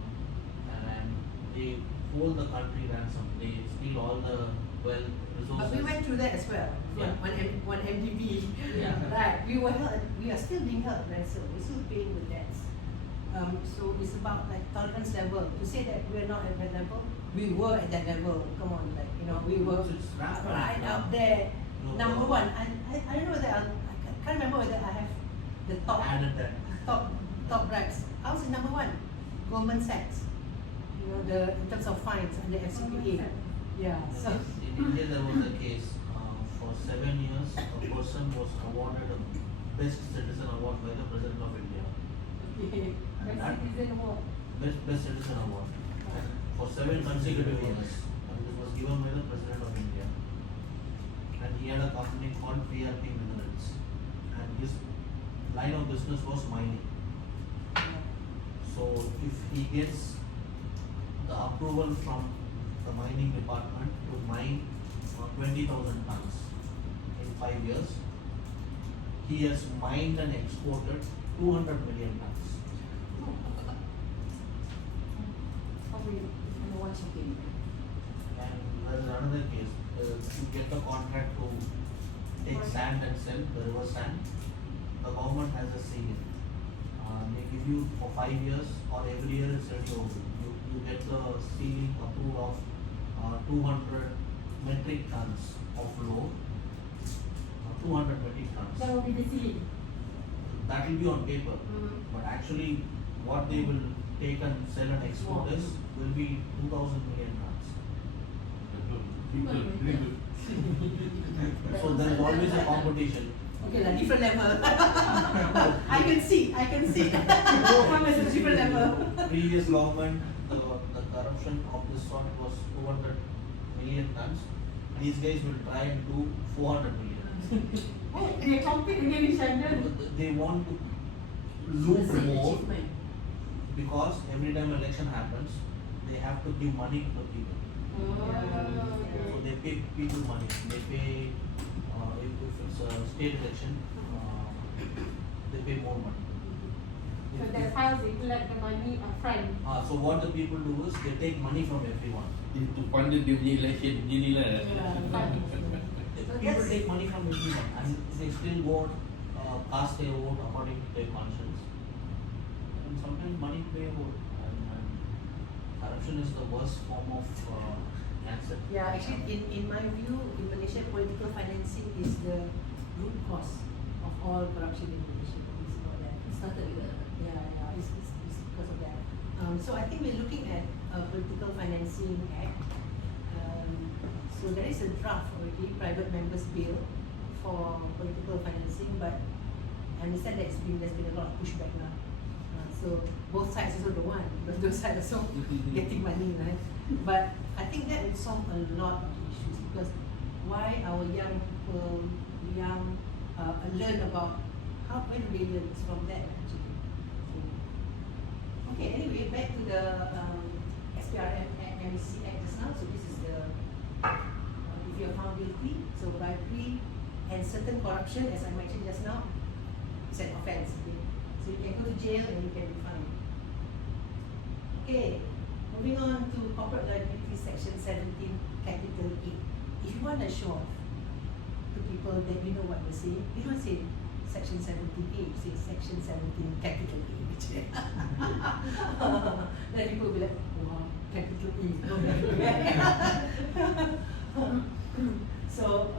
And they hold the country ransom. They steal all the wealth, resources. But we went through that as well. Yeah. One MDB. Yeah. Right. We are still being held ransom. We're still paying the debts. So it's about like tolerance level. To say that we're not at that level, we were at that level. Come on, like we were It's rampant right now. up there. No, Number no. one. I don't know whether I can't remember whether I have the Added that. top bribes. I was in number one. Goldman Sachs. In terms of fines under FCPA. Yeah. So In India, there was a case for 7 years. A person was awarded a Best Citizen Award by the President of India. Best citizen award. Best Citizen Award. And for 7 consecutive years. And this was given by the President of India. And he had a company called PRP Minerals. And his line of business was mining. So if he gets the approval from the mining department to mine 20,000 tons in 5 years, he has mined and exported 200 million tons. Probably no one checking. And there's another case, you get a contract to take sand and sell the river sand. The government has a ceiling. They give you for 5 years or every year it's renewable. You get the ceiling approved of 200 metric tons of load. 200 metric tons. That will be the ceiling. That will be on paper. But actually what they will take and sell and export is will be 2,000 million tons. So there is always a competition. okay, like different level. I can see. One is a different level. Previous government, the corruption of this sort was 200 million tons. These guys will try and do 400 million. Oh, they compete against each other. They want to It's loot an more achievement. because every time election happens, they have to give money to the people. So they pay people money. They pay if it's a state election, they pay more money. So that's how they collect the money upfront. So what the people do is they take money from everyone. Itu fund dia punya election begini lah. People take money from everyone and they still vote, cast their vote according to their conscience. And sometimes money play a role. And corruption is the worst form of cancer. Yeah, actually, in my view, in Malaysia, political financing is the root cause of all corruption in Malaysia. It's about that. It started with that. Yeah, it's because of that. So I think we're looking at a political financing act. So there is a draft already, private members bill for political financing, but I understand that there's been a lot of pushback now. So both sides also don't want, because those sides also getting money, right? But I think that would solve a lot of issues, because why our young people, learn about when do they learn? It's from that actually. So, okay, anyway, back to the SPRM MEC Act just now. So this is the if you're found guilty, so bribery and certain corruption, as I mentioned just now, it's an offence. Okay? So you can go to jail and you can be fined. Okay, moving on to corporate liability section 17, capital A. If you want to show off to people that you know what you're saying, you don't say section 17A, you say section 17 capital A. Then people will be like, wow, capital A. So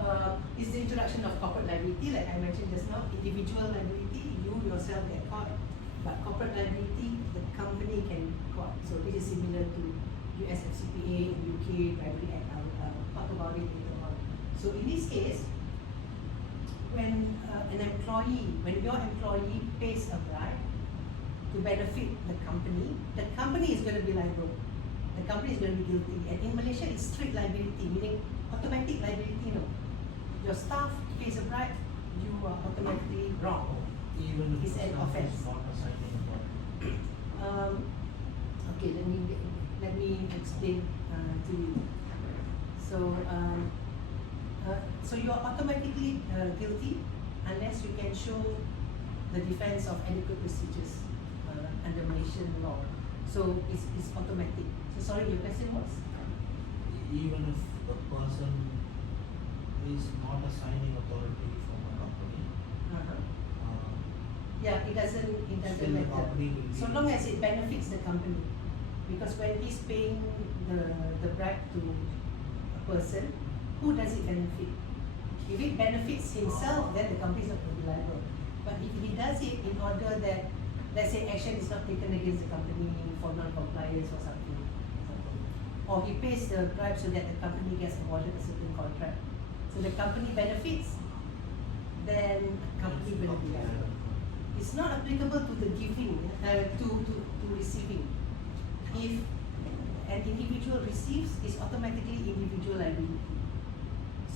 it's the introduction of corporate liability, like I mentioned just now. Individual liability, you yourself get caught, but corporate liability, the company can be caught. So this is similar to US FCPA and UK Bribery Act. I'll talk about it later on. So in this case, when your employee pays a bribe to benefit the company is going to be liable. The company is going to be guilty. And in Malaysia, it's strict liability, meaning automatic liability. No, your staff pays a bribe, you are automatically wrong. Even if It's an the staff offence. is not assigning a bond. Okay, let me explain to you. So you are automatically guilty unless you can show the defense of adequate procedures under Malaysian law. So it's automatic. So sorry, your question was? Even if the person is not assigning authority from a company, Yeah, it doesn't still the matter. company will be. So long as it benefits the company. Because when he's paying the bribe to a person, who does it benefit? If it benefits himself, then the company is not going to be liable. But if he does it in order that, let's say, action is not taken against the company for non-compliance or something, or he pays the bribe so that the company gets awarded a certain contract, so the company benefits, then the company will be liable. It's not applicable to the giving, to receiving. If an individual receives, it's automatically individual liability.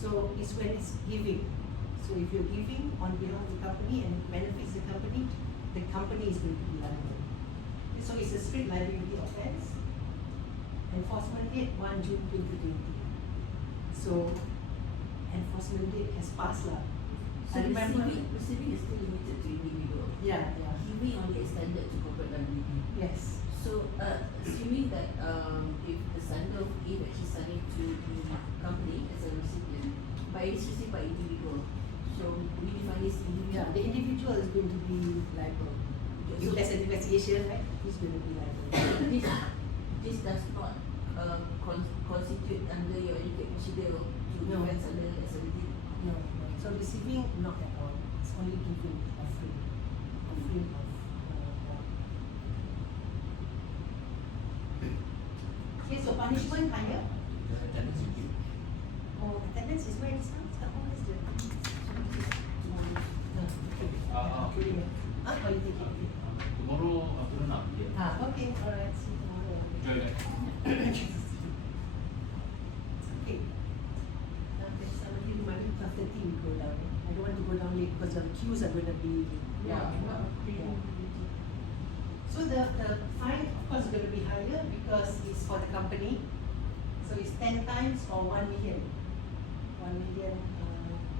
So it's when it's giving. So if you're giving on behalf of the company and it benefits the company is going to be liable. So it's a strict liability offence. Enforcement date 1 June 2020. So enforcement date has passed lah. So I remember. receiving is still limited to individual. Yeah. Giving only extended to corporate liability. Yes. So assuming that if the sender of gift actually sending to the company as a recipient, but it's received by individual. So we define this individual. Yeah, the individual is going to be liable. If there's an investigation, right, he's going to be liable. This does not constitute under your educate procedure to No. defense under SLD. No. So receiving, not at all. It's only giving, offering. Offering of Okay, so punishment higher. Oh, attendance is where it is now? It's not always the okay. Oh, you take it. Tomorrow afternoon nak pergi. Okay, alright, see you tomorrow. Enjoy that. Okay. There's somebody reminding 12:30 we go down. I don't want to go down late because the queues are going to be Yeah. So the fine of course is going to be higher because it's for the company. So So it's 10 times or 1 million. 1 million,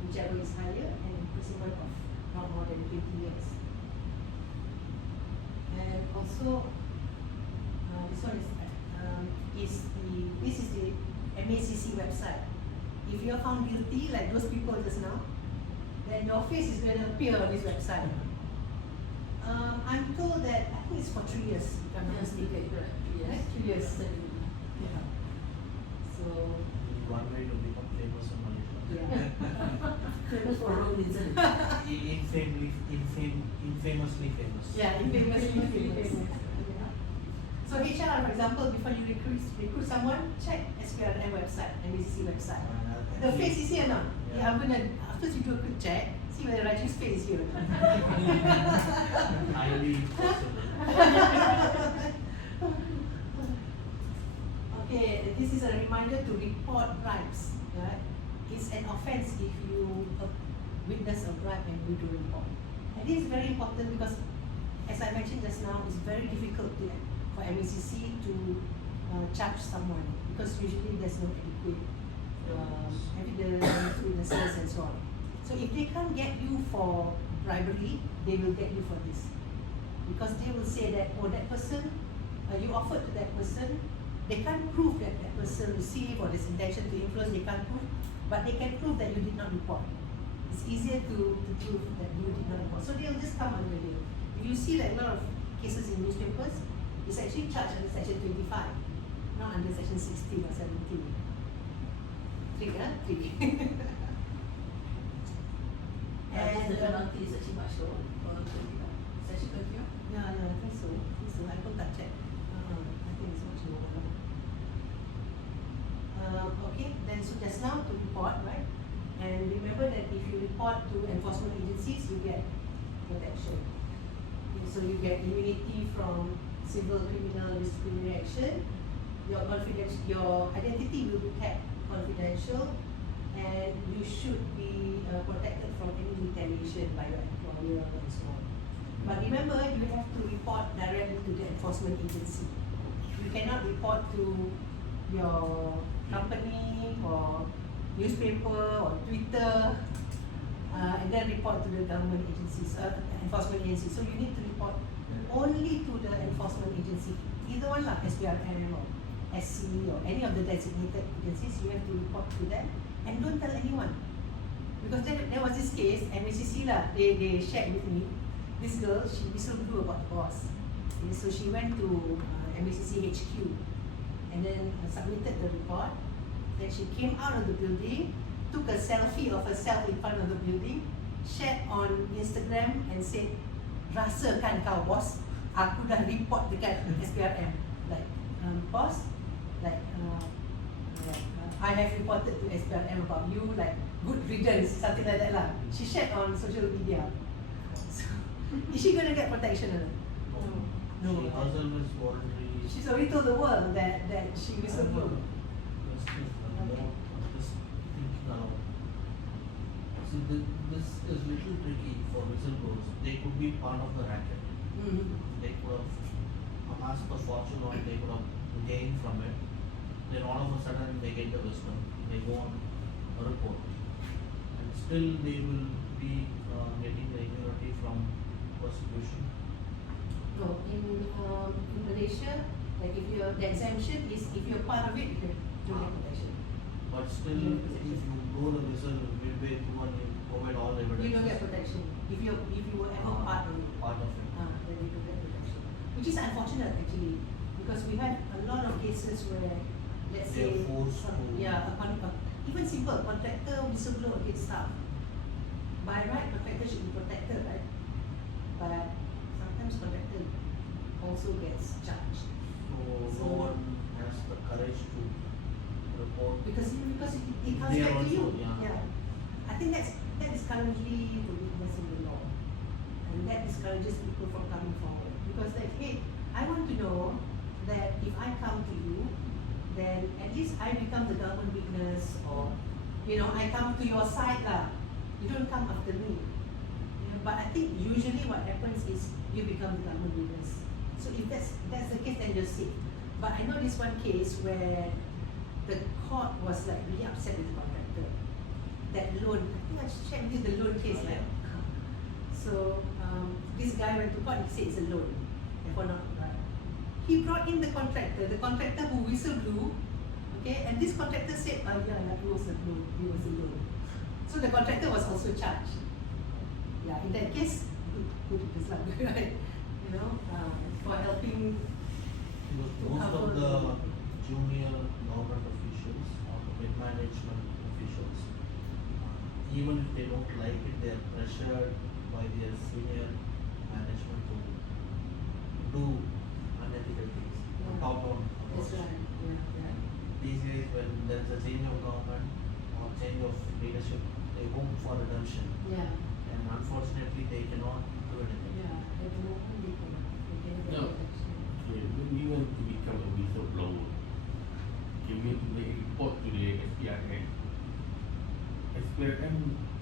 whichever is higher, and imprisonment of not more than 20 years. And also, this one this is the MACC website. If you're found guilty, like those people just now, then your face is going to appear on this website. I'm told that I think it's for 3 years, if I'm not mistaken. correct. Right? 3 years. Yeah. So, One way to become famous in Malaysia. yeah. Famous for wrong reason. Infamously famous. Yeah, infamously famous. Yeah. So HR, for example, before you recruit someone, check SPRM website, MACC website. The face is here now. Yeah, I'm gonna, after you do a quick check, see whether Raju's face is here. Highly possible. Okay, this is a reminder to report bribes. Right? It's an offense if you witness a bribe and you do report. And this is very important because, as I mentioned just now, it's very difficult for MACC to charge someone because usually there's no adequate evidence, witnesses, and so on. So if they can't get you for bribery, they will get you for this. Because they will say that, oh, that person, you offered to that person, they can't prove that that person received or this intention to influence, they can't prove, but they can prove that you did not report. It's easier to prove that you did not report. So they'll just come under you. If you see like a lot of cases in newspapers, it's actually charged under section 25, not under section 16 or 17. 3, huh? 3. And the penalty is actually much lower. Section 21. Yeah, I think so. I pun tak check. I think it's much lower. Okay, then so just now to report, right? And remember that if you report to enforcement agencies, you get protection. Okay, so you get immunity from civil criminal disciplinary action. Your identity will be kept confidential, and you should be protected from any retaliation by your employer and so on. But remember, you have to report directly to the enforcement agency. You cannot report to your company or newspaper or Twitter and then report to the government agencies, enforcement agency. So you need to report only to the enforcement agency. Either one like SPRM or SC or any of the designated agencies, you have to report to them and don't tell anyone. Because there was this case, MACC lah, they shared with me. This girl, she whistleblew about the boss. Okay, so she went to MACC HQ and then submitted the report. Then she came out of the building, took a selfie of herself in front of the building, shared on Instagram and said, "Rasa kan kau bos, aku dah report dekat SPRM. Like, boss, like, I have reported to SPRM about you, like, good riddance," something like that lah. She shared on social media. So, is she going to get protection or not? No. She herself is voluntary. She's already told the world that she whistleblew. See, this is little tricky for whistleblowers. They could be part of the racket. They could have amassed a fortune or they could have gained from it. Then all of a sudden they get the wisdom. They go on a report. And still they will be getting the immunity from persecution. No, in Malaysia, like if the exemption is if you're part of it, you can get protection. But still, if you blow the whistle midway through and you provide all evidence, You don't get protection. If you were ever part of it, part of it. then you don't get protection. Which is unfortunate actually, because we have a lot of cases where, let's They are say, forced to- even simple contractor whistleblow against staff. By right, contractor should be protected, right? But sometimes contractor also gets charged. So no one has the courage to report. Because it comes They back are to also, you. yeah. I think that is currently the weakness in the law, and that discourages people from coming forward. Because like, hey, I want to know that if I come to you, then at least I become the government witness, or I come to your side lah. You don't come after me. But I think usually what happens is you become the government witness. So if that's the case, then you're safe. But I know this one case where the the court was like really upset with the contractor. That loan, I think I checked with the loan case, right? So this guy went to court, he said it's a loan, therefore not. He brought in the contractor who whistle blew, okay, and this contractor said, oh yeah, it was a loan. So the contractor was also charged. Yeah, in that case, good result, right? You know, for helping. Most of the junior government officials or the mid-management officials, even if they don't like it, they are pressured by their senior management to do unethical things, Yeah. top-down That's approach. right. Yeah. These days, when there is a change of government or change of leadership, they hope for redemption, Yeah. and unfortunately, they cannot do anything. Yeah. At the moment, they cannot get No. protection. Okay, when we want to become a whistleblower, okay, we have to make a report to the SPRM. SPRM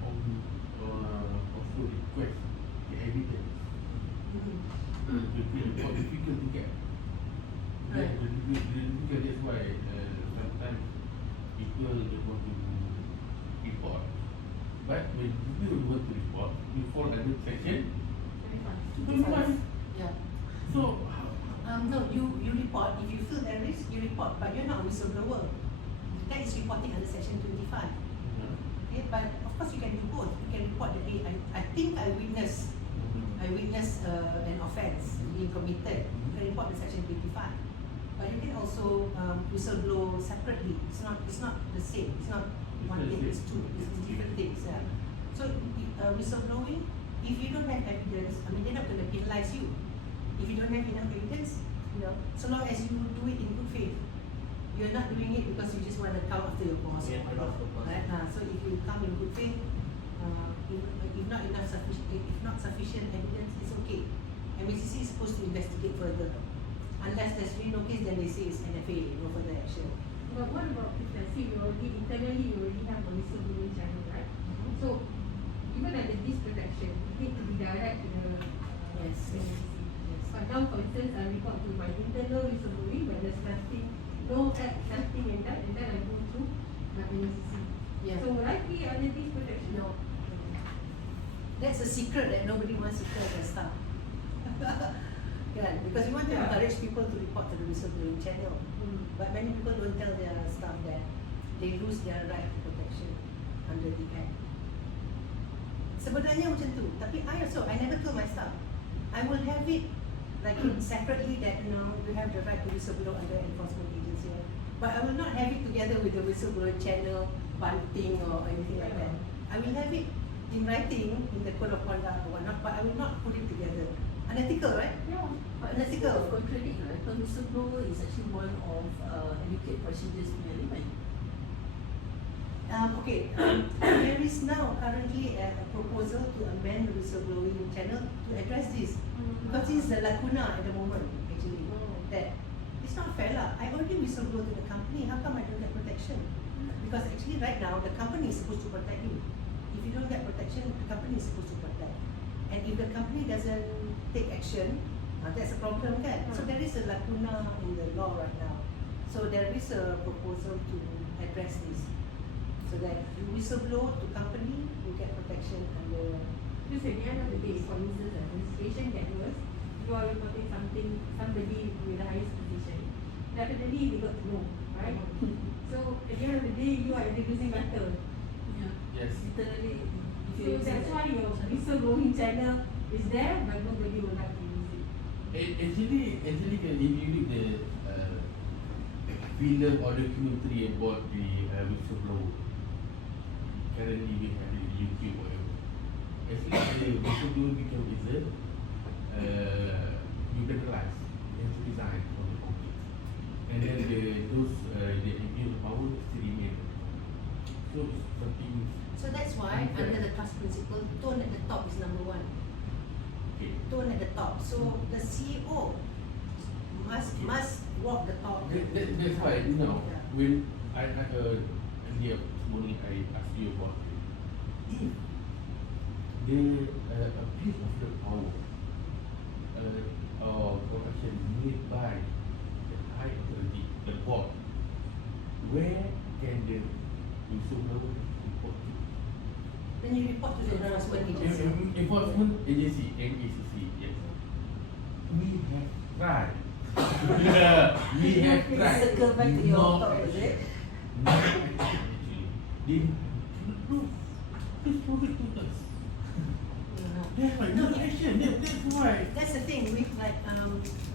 also request the evidence. The report difficult to get. Right. Difficult, that's why sometimes people they want to report. But when people want to report, we fall under section 25. Yeah. So, No, you report. If you feel there is, you report, but you're not a whistleblower. That is reporting under section 25. Okay, but of course you can do both. You can report that I think I witnessed an offence being committed. You can report the section 25. But you can also whistleblow separately. It's not the same. It's not one thing. It's two. It's different things. Yeah. So whistleblowing, if you don't have evidence, they're not going to penalise you. If you don't have enough evidence, so long as you do it in good faith, you're not doing it because you just want to come after your boss. Yeah, or after the boss. right? So if you come in good faith, if not sufficient evidence, it's okay. MACC is supposed to investigate further. Unless there's really no case, then they say it's NFA, no further action. But what about if let's say you already have a whistleblowing channel, right? So even under this protection, you need to be direct to the Yes. MACC. But now, for instance, I report to my internal whistleblowing, but there's nothing in that, and then I go through my MACC. Yeah. So will I be under this protection? No. That's a secret that nobody wants to tell their staff. Because we want to encourage people to report to the whistleblowing channel. But many people don't tell their staff that they lose their right to protection under the Act. Sebenarnya macam tu. Tapi I never told my staff. I will have it like separately that you have the right to whistleblow under enforcement agency. But I will not have it together with the whistleblower channel, bunting or anything like that. I will have it in writing in the code of conduct or whatnot, but I will not put it together. Unethical, right? Yeah, but Unethical. contradict, right? A whistleblower is actually one of educate procedures in element. There is now currently a proposal to amend the whistleblowing channel to address this. Because this is the lacuna at the moment, actually. That it's not fair lah. I already whistleblow to the company, how come I don't get protection? Because actually right now, the company is supposed to protect you. If you don't get protection, the company is supposed to protect. And if the company doesn't take action, that's a problem, kan? So there is a lacuna in the law right now. So there is a proposal to address this. So that you whistleblow to company, you get protection under. Because at the end of the day, for instance, the situation get worse, you are reporting somebody with the highest position. Definitely they got to know, right? So at the end of the day, you are introducing matter. Yeah. yes. Literally, if So you that's why your whistleblowing channel is there, but nobody will like to use it. Actually, if you read the film or documentary about the whistleblower, currently we have it in YouTube or whatever. Actually, the whistleblower become you penalize, you have to resign from the company. And then the abuse of power still remain. So it's something. So that's why under the trust principle, tone at the top is number one. Okay. Tone at the top. So the CEO must walk the talk. That's why Yeah. when I heard earlier this morning, I asked you about if the abuse of the power or corruption made by the high authority, the board, where can the whistleblower report to? Then you report to the enforcement agency. Enforcement agency, MECC, yes. We have tried. We have tried. Circle back to your No top, is it? action. No action actually. They cannot prove. Please prove it to us. That's why no action. That's why. That's the thing with like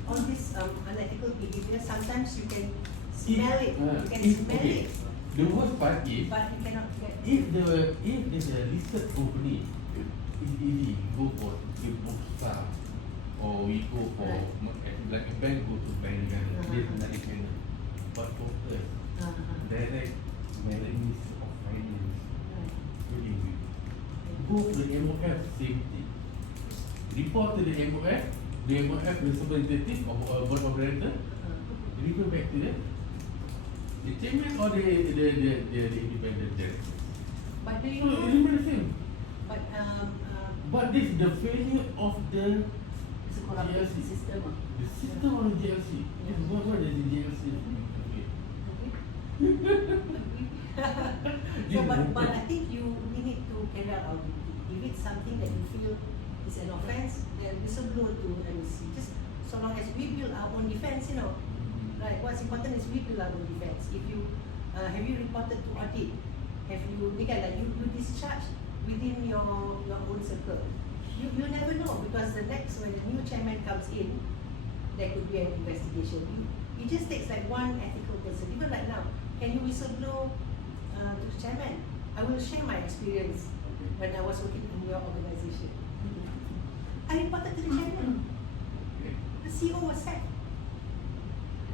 all this unethical behavior. Sometimes you can smell it. You can smell Okay. it, The worst part is but you cannot get. if there's a listed company, it's easy. Go for the bookstore or we go for Right. like a bank, go to bank and there's Uh-huh. another channel. But for us, direct Ministry of Finance, really we go to the MOF, same thing. Report to the MOF representative or board of director, refer back to the chairman or the independent director. But do you So it know? remains the same. But But this is the failure of the It's a corrupted GLC. system. The system of the GLC. This is what is the GLC. so, but I think we need to carry out our duty. If it's something that you feel is an offence, then whistleblow to MEC. Just so long as we build our own defence, you know. Right. What's important is we build our own defence. If you have you reported to audit? Have you like you discharge within your own circle? You never know, because the next when the new chairman comes in, there could be an investigation. It just takes like one ethical person. Even right now, can you whistleblow to the chairman? I will share my experience when I was working in your organisation. I reported to the chairman. The CEO was sacked.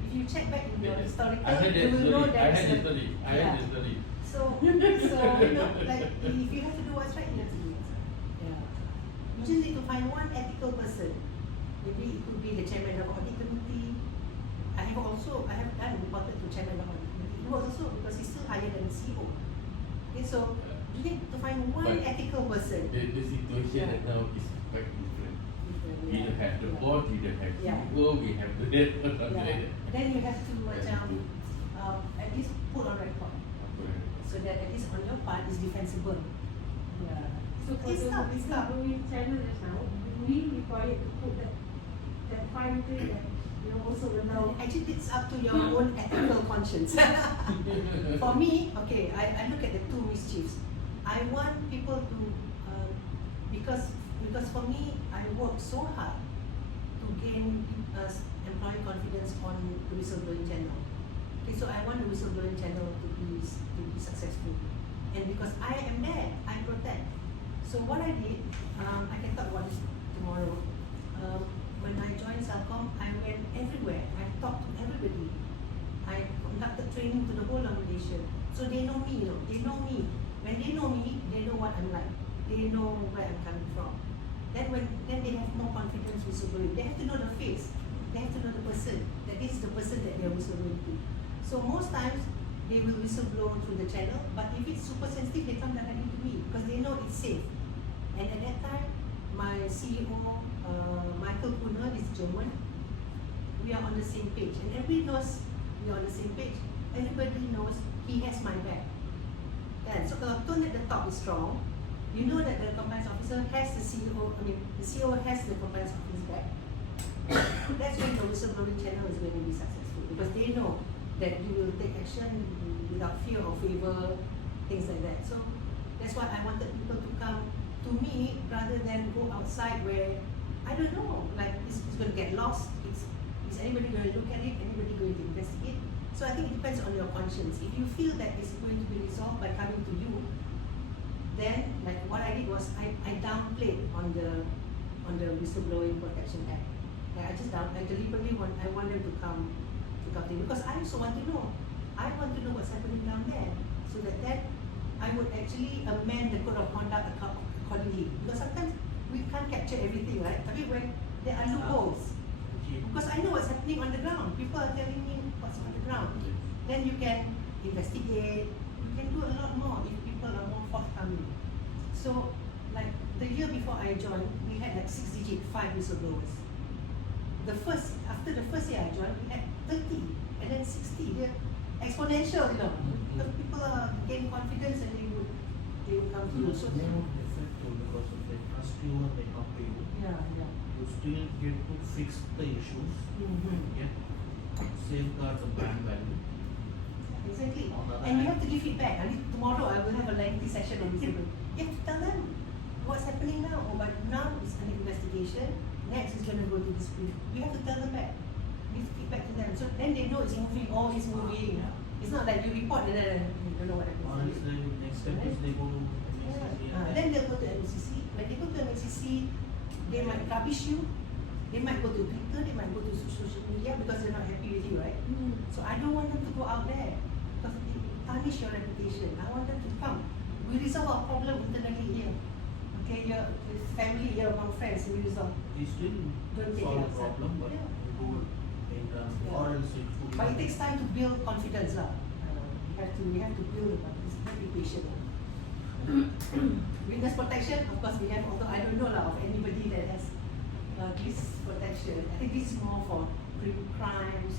If you check back in your historical, I heard that you will know story. that. I heard the story. I heard the story. So you know, like if you have to do what's right, you have to do what's right. Yeah. You just need to find one ethical person. Maybe it could be the chairman of audit committee. I have done reported to chairman of audit committee. He was also because he's still higher than the CEO. Okay, so you need to find one But ethical person. The situation right now is quite different. We don't have the board, we don't have Yeah. CEO, we have the that, or something like Yeah. that. Then you have to at least put on record, so that at least on your part is defensible. Yeah. So for It's the tough, it's tough. whistleblowing channel just now, we required to put that fine print that also allow. Actually, it's up to your own ethical conscience. For me, okay, I look at the two mischiefs. I want people to, because for me, I work so hard to gain employee confidence on the whistleblowing channel. Okay, so I want the whistleblowing channel to be successful, and because I am there, I protect. So what I did, I can talk about this tomorrow. When I joined Celcom, I went everywhere. I talked to everybody. I conducted training to the whole of Malaysia. So they know me, they know me. When they know me, they know what I'm like. They know where I'm coming from. Then they have more confidence whistleblowing. They have to know the face. They have to know the person. That is the person that they are whistleblowing to. So most times they will whistleblow through the channel, but if it's super sensitive, they come directly to me because they know it's safe. And at that time, my CEO, Michael Kuhner, is German. We are on the same page, and everybody knows we are on the same page. Everybody knows he has my back. Then, so kalau tone at the top is strong, you know that the compliance officer has the CEO. The CEO has the compliance officer's back. That's when the whistleblowing channel is going to be successful, because they know that you will take action without fear or favor, things like that. So that's why I wanted people to come to me rather than go outside where I don't know, like it's going to get lost. Is anybody going to look at it? Anybody going to investigate? So I think it depends on your conscience. If you feel that it's going to be resolved by coming to you, then like what I did was I downplayed on the Whistleblowing Protection Act. Like I deliberately want them to come to me, because I also want to know. I want to know what's happening down there, so that then I would actually amend the code of conduct accordingly. Because sometimes we can't capture everything, right? But when there are loopholes, because I know what's happening on the ground. People are telling me what's on the ground. Then you can investigate. You can do a lot more if people are more forthcoming. So, like the year before I joined, we had like 6 digit 5 whistleblowers. After the first year I joined, we had 30 and then 60. exponential, you know. Because people are gain confidence and they would come to you. So So they would effective because if they trust you and they come to you, yeah. you still get to fix the issues, Mm-hmm. get safeguard the brand value. Exactly. On the other And you hand- have to give feedback. I mean, tomorrow I will have a lengthy session on this. You have to tell them what's happening now. Oh, but now it's an investigation. Next is going to go to dispute. You have to tell them back. Give feedback to them. So then they know it's moving. Oh, it's moving. It's not like you report and then you don't know what Or happens. else then next step is they go to MCC and Then they'll go to MCC. When they go to MCC, they might rubbish you. They might go to Twitter. They might go to social media because they're not happy with you, right? So I don't want them to go out there because it tarnish your reputation. I want them to come. We resolve our problem internally here. Okay, your family, your among friends, we resolve. we still Don't take it solve the outside. problem, but Yeah. we do it internally, Yeah. or else it would. But it takes time to build confidence, lah. We have to build it. It's very patient. Witness protection, of course, we have. Although I don't know lah of anybody that has this protection. I think this is more for crimes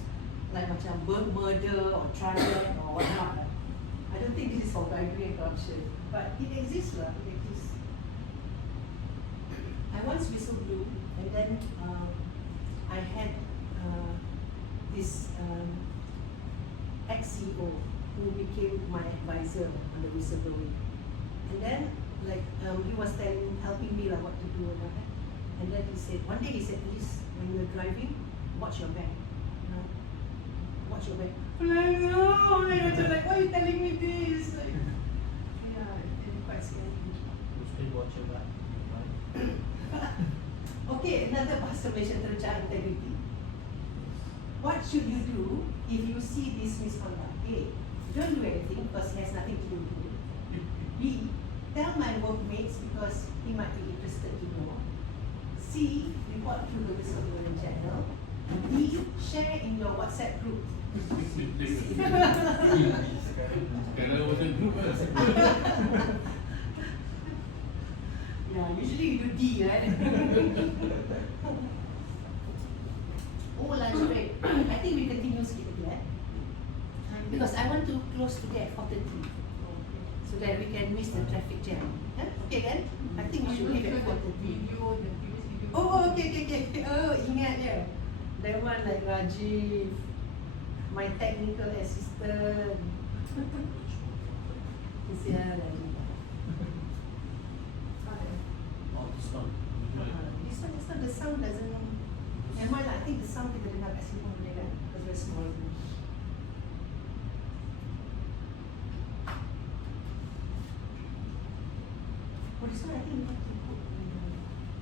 like macam murder or triad or whatnot. Lah. I don't think this is for bribery and corruption, but it exists lah. It exists. I once whistle blew, and then I had this ex-CEO who became my advisor on the whistleblowing. And then, like, he was helping me like what to do and all that. And then he said, one day he said, please, when you're driving, watch your back. You know, watch your back. I'm like, no, and I'm just like, why are you telling me this? Like, yeah, it's quite scary. You still watch your back, right? Okay, another masturbation terjah integrity. What should you do if you see this misconduct? A, don't do anything because it has nothing to do with you. B, tell my workmates because he might be interested to know. C, report through the whistleblowing channel. D, share in your WhatsApp group. Kalau macam tu Yeah, usually you do D, right? Oh, lunch break. I think we continue skip it, yeah? Because I want to close today at 4:30, so that we can miss the traffic jam. Huh? Okay then? I think we should leave at 4:30. Video, the previous video. Oh, okay. Oh, ingat ya. That one like Rajiv, my technical assistant. Yeah, Rajiv. Oh, this one. This one, the sound doesn't. Am I like, I think the sound kita dengar kat sini pun boleh kan? Because we're small. Oh, this one I think we have to put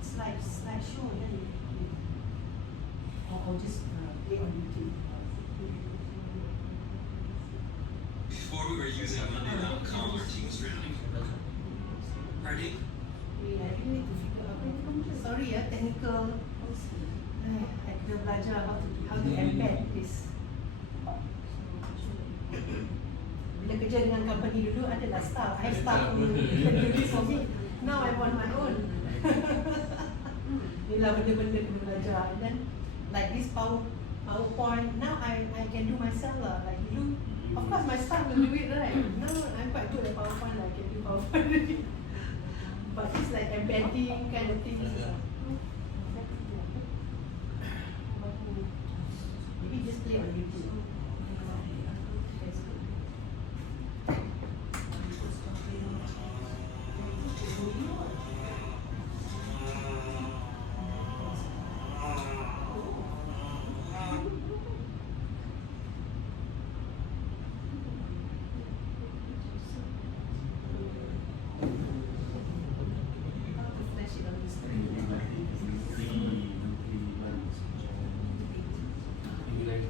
slideshow, yeah. Or just play on YouTube. Before we were using Monday.com, our team was drowning. Ready? I really need to figure out. Sorry ya, technical. I kena belajar how to embed this. Bila kerja dengan company dulu adalah staff. I have staff who do this for me. Now I'm on my own. Inilah benda-benda kena belajar. And then like this PowerPoint, now I can do myself lah. Like dulu, of course my staff will do it right. Now I'm quite good at PowerPoint. I can do PowerPoint. But it's like embedding kind of things. Maybe just play on YouTube. That's good. How to flash it on the screen. Tinggi months macam tinggi like